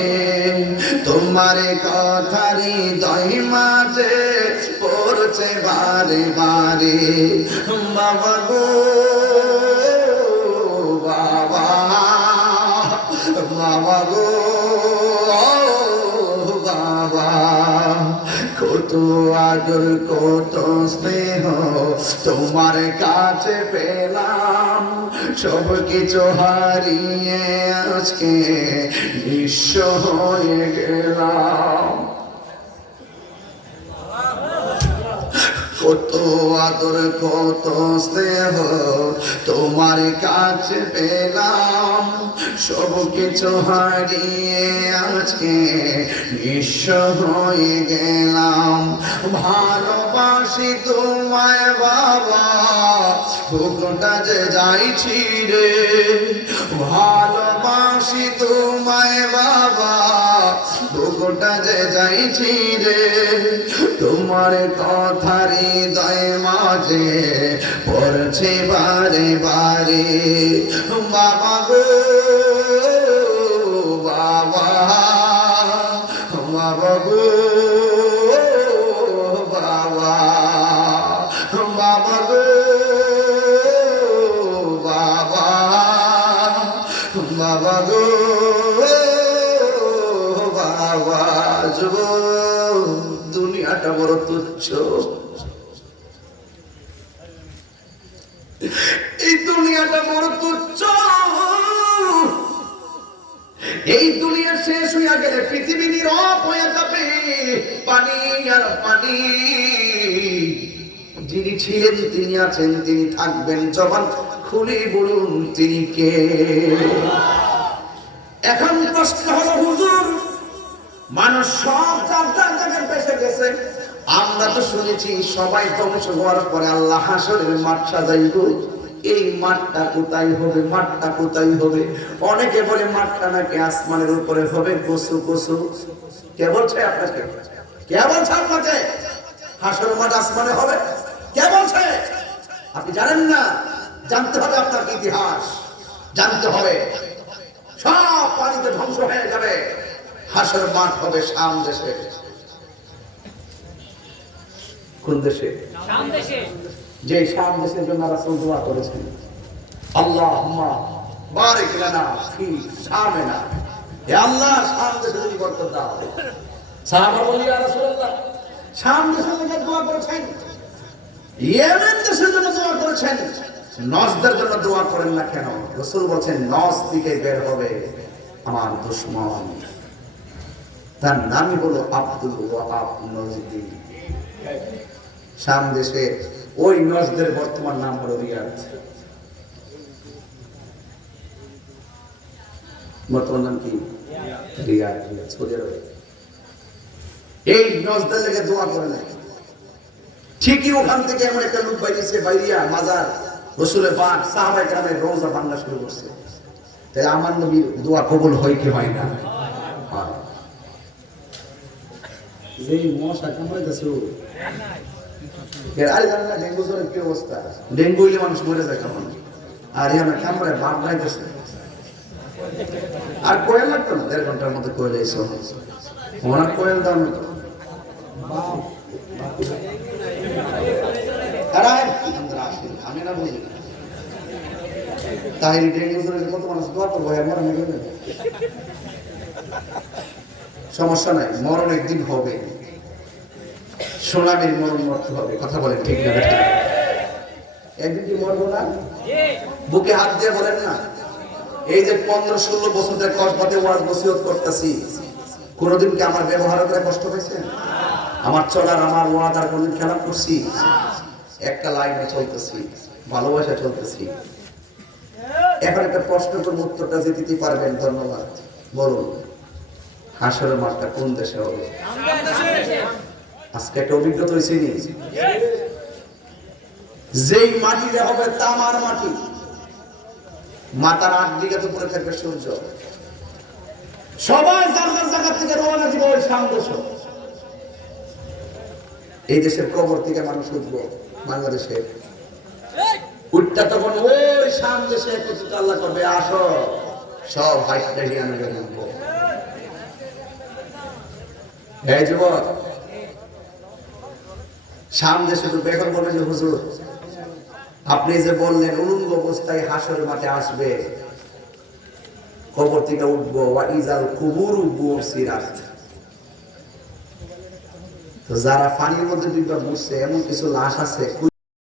তোমার কথারি দই মাঝে পড়ছে বারে বারে। বাবা গো বাবা, বাবা গো বাবা, কত আদর কত স্নেহ তোমার কাছে পেলাম, সব কিছু হারিয়ে আজকে নিঃস্ব হয়ে গেলাম। কত আদর কত স্নেহ তোমার কাছে পেলাম, সব কিছু হারিয়ে আজকে নিঃস্ব হয়ে গেলাম। ভালোবাসি তোমায় বাবা, বুকটা যে যাইছি রে। ভালোবাসি তোমায় বাবা, বুকটা যে যাইছি রে তোমার কথা হৃদয় মাঝে পড়ছে বারে বারে বাবা গো বাবা বাবা গো বাবা বাবা গো বাবা বাবা গো বাবা যুব দুনিয়াটা বড় তুচ্ছ এই দুনিয়াটা বড় তুচ্ছ এই দুনিয়া শেষ হইয়া গেলে পৃথিবী নীরব হয়ে যাবে পানি আর পানি যিনি ছিলেন তিনি আছেন তিনি থাকবেন জবান খুলে বলুন তিনি কে এখন প্রশ্ন হলো হুজুর মানুষ সব যার জায়গায় বেঁচে গেছে আমরা তো শুনেছি সবাই ধ্বংস হওয়ার পরে আল্লাহ হাসরের মাঠ সাজাইব এই মাঠটা কোথায় হবে মাঠটা কোথায় হবে অনেকে বলে মাঠটা নাকি আসমানের উপরে হবে কসু কসু কে বলছে আপনাকে কে বলছে আপনাকে হাসরের মাঠ আসমানে হবে কে বলছে আপনি জানেন না জানতে হবে আপনার ইতিহাস জানতে হবে সব পানিতে ধ্বংস হয়ে যাবে হাসরের মাঠ হবে শাম দেশে কোন দেশে শাম দেশে যে শাম দেশের জন্য রাসূল দোয়া করেছেন আল্লাহুম্মা বারিক লানা ফি শামিনা হে আল্লাহ শাম দেশে তুমি বরকত দাও সাহাবা বলি ইয়া রাসূলুল্লাহ শাম দেশের জন্য দোয়া করেছেন ইয়েমেন দেশের জন্য দোয়া করেছেন নজদের জন্য দোয়া করেন না কেন রাসূল বলেন নজ থেকে বের হবে আমার দুশমন তার নামই হলো আব্দুল ওয়াহাব নজদি শাম দেশে ওই নজদের বর্তমান নাম হলো রিয়াদ বর্তমান নাম কি রিয়াদ সৌদি আরবে এই নজদের লেগে দোয়া করে নাই ঠিকই ওখান থেকে এমন একটা লোক বাইরেছে বাইরিয়া মাজার রাসূলের পাক সাহাবায়ে কেরামের রওজা ভাঙা শুরু করছে তাই আমার নবীর দোয়া কবুল হয় কি হয় না হয় যেই মশা কামড়াইতেছে আরে জানেন না ডেঙ্গু জ্বরের কি অবস্থা ডেঙ্গু হইলে মানুষ মরে যায় কেমন আর এখানে কামড়ায় বাদ নাইতেছে আর কোয়েল লাগতো না 1.5 ঘন্টার মধ্যে কোয়েল এসে ওনার কোয়েল দাম আমি না বুঝি তাই ডেঙ্গু জ্বরে কত মানুষ দোয়া করবো আমার সমস্যা নাই মরণ একদিন হবে সোনামের মরণ মরতে হবে কথা বলেন ঠিক না একদিন কি মরবো না বুকে হাত দিয়ে বলেন না এই যে 15-16 বছর ধরে কসবাতে ওয়াজ নসিহত করতেছি কোনোদিন কি আমার ব্যবহার করে কষ্ট পেয়েছেন আমার চলার আমার ওয়াদার কোনদিন খেলাপ করছি একটা লাইনে চলতেছি ভালোবাসা চলতেছি এখন একটা প্রশ্ন করব উত্তরটা যে দিতে পারবেন ধন্যবাদ বলুন হাসরের মাঠটা কোন দেশে হবে আজকে একটা অভিজ্ঞতা হয়েছে নি যেই মাটিতে হবে তামার মাটি মাথার 8 দিকে পড়ে থাকবে সূর্য সবাই যার যার জায়গা থেকে রওনা দিব ওই শাম দেশ এই দেশের কবর থেকে মানুষ উঠবো বাংলাদেশে উঠটা তখন ওই শাম দেশে একত্রিত আল্লাহ করবে আসো সব হাইটটা হিয়ানো গেল এই যুবক শাম দেশে তো এখন বলে যে হুজুর আপনি যে বললেন উলঙ্গ অবস্থায় হাসরের মাঠে আসবে কবর থেকে উঠবো ওয়া ইজাল কুবুরু বুসিরাত তো যারা পানির মধ্যে দুইবার বসছে এমন কিছু লাশ আছে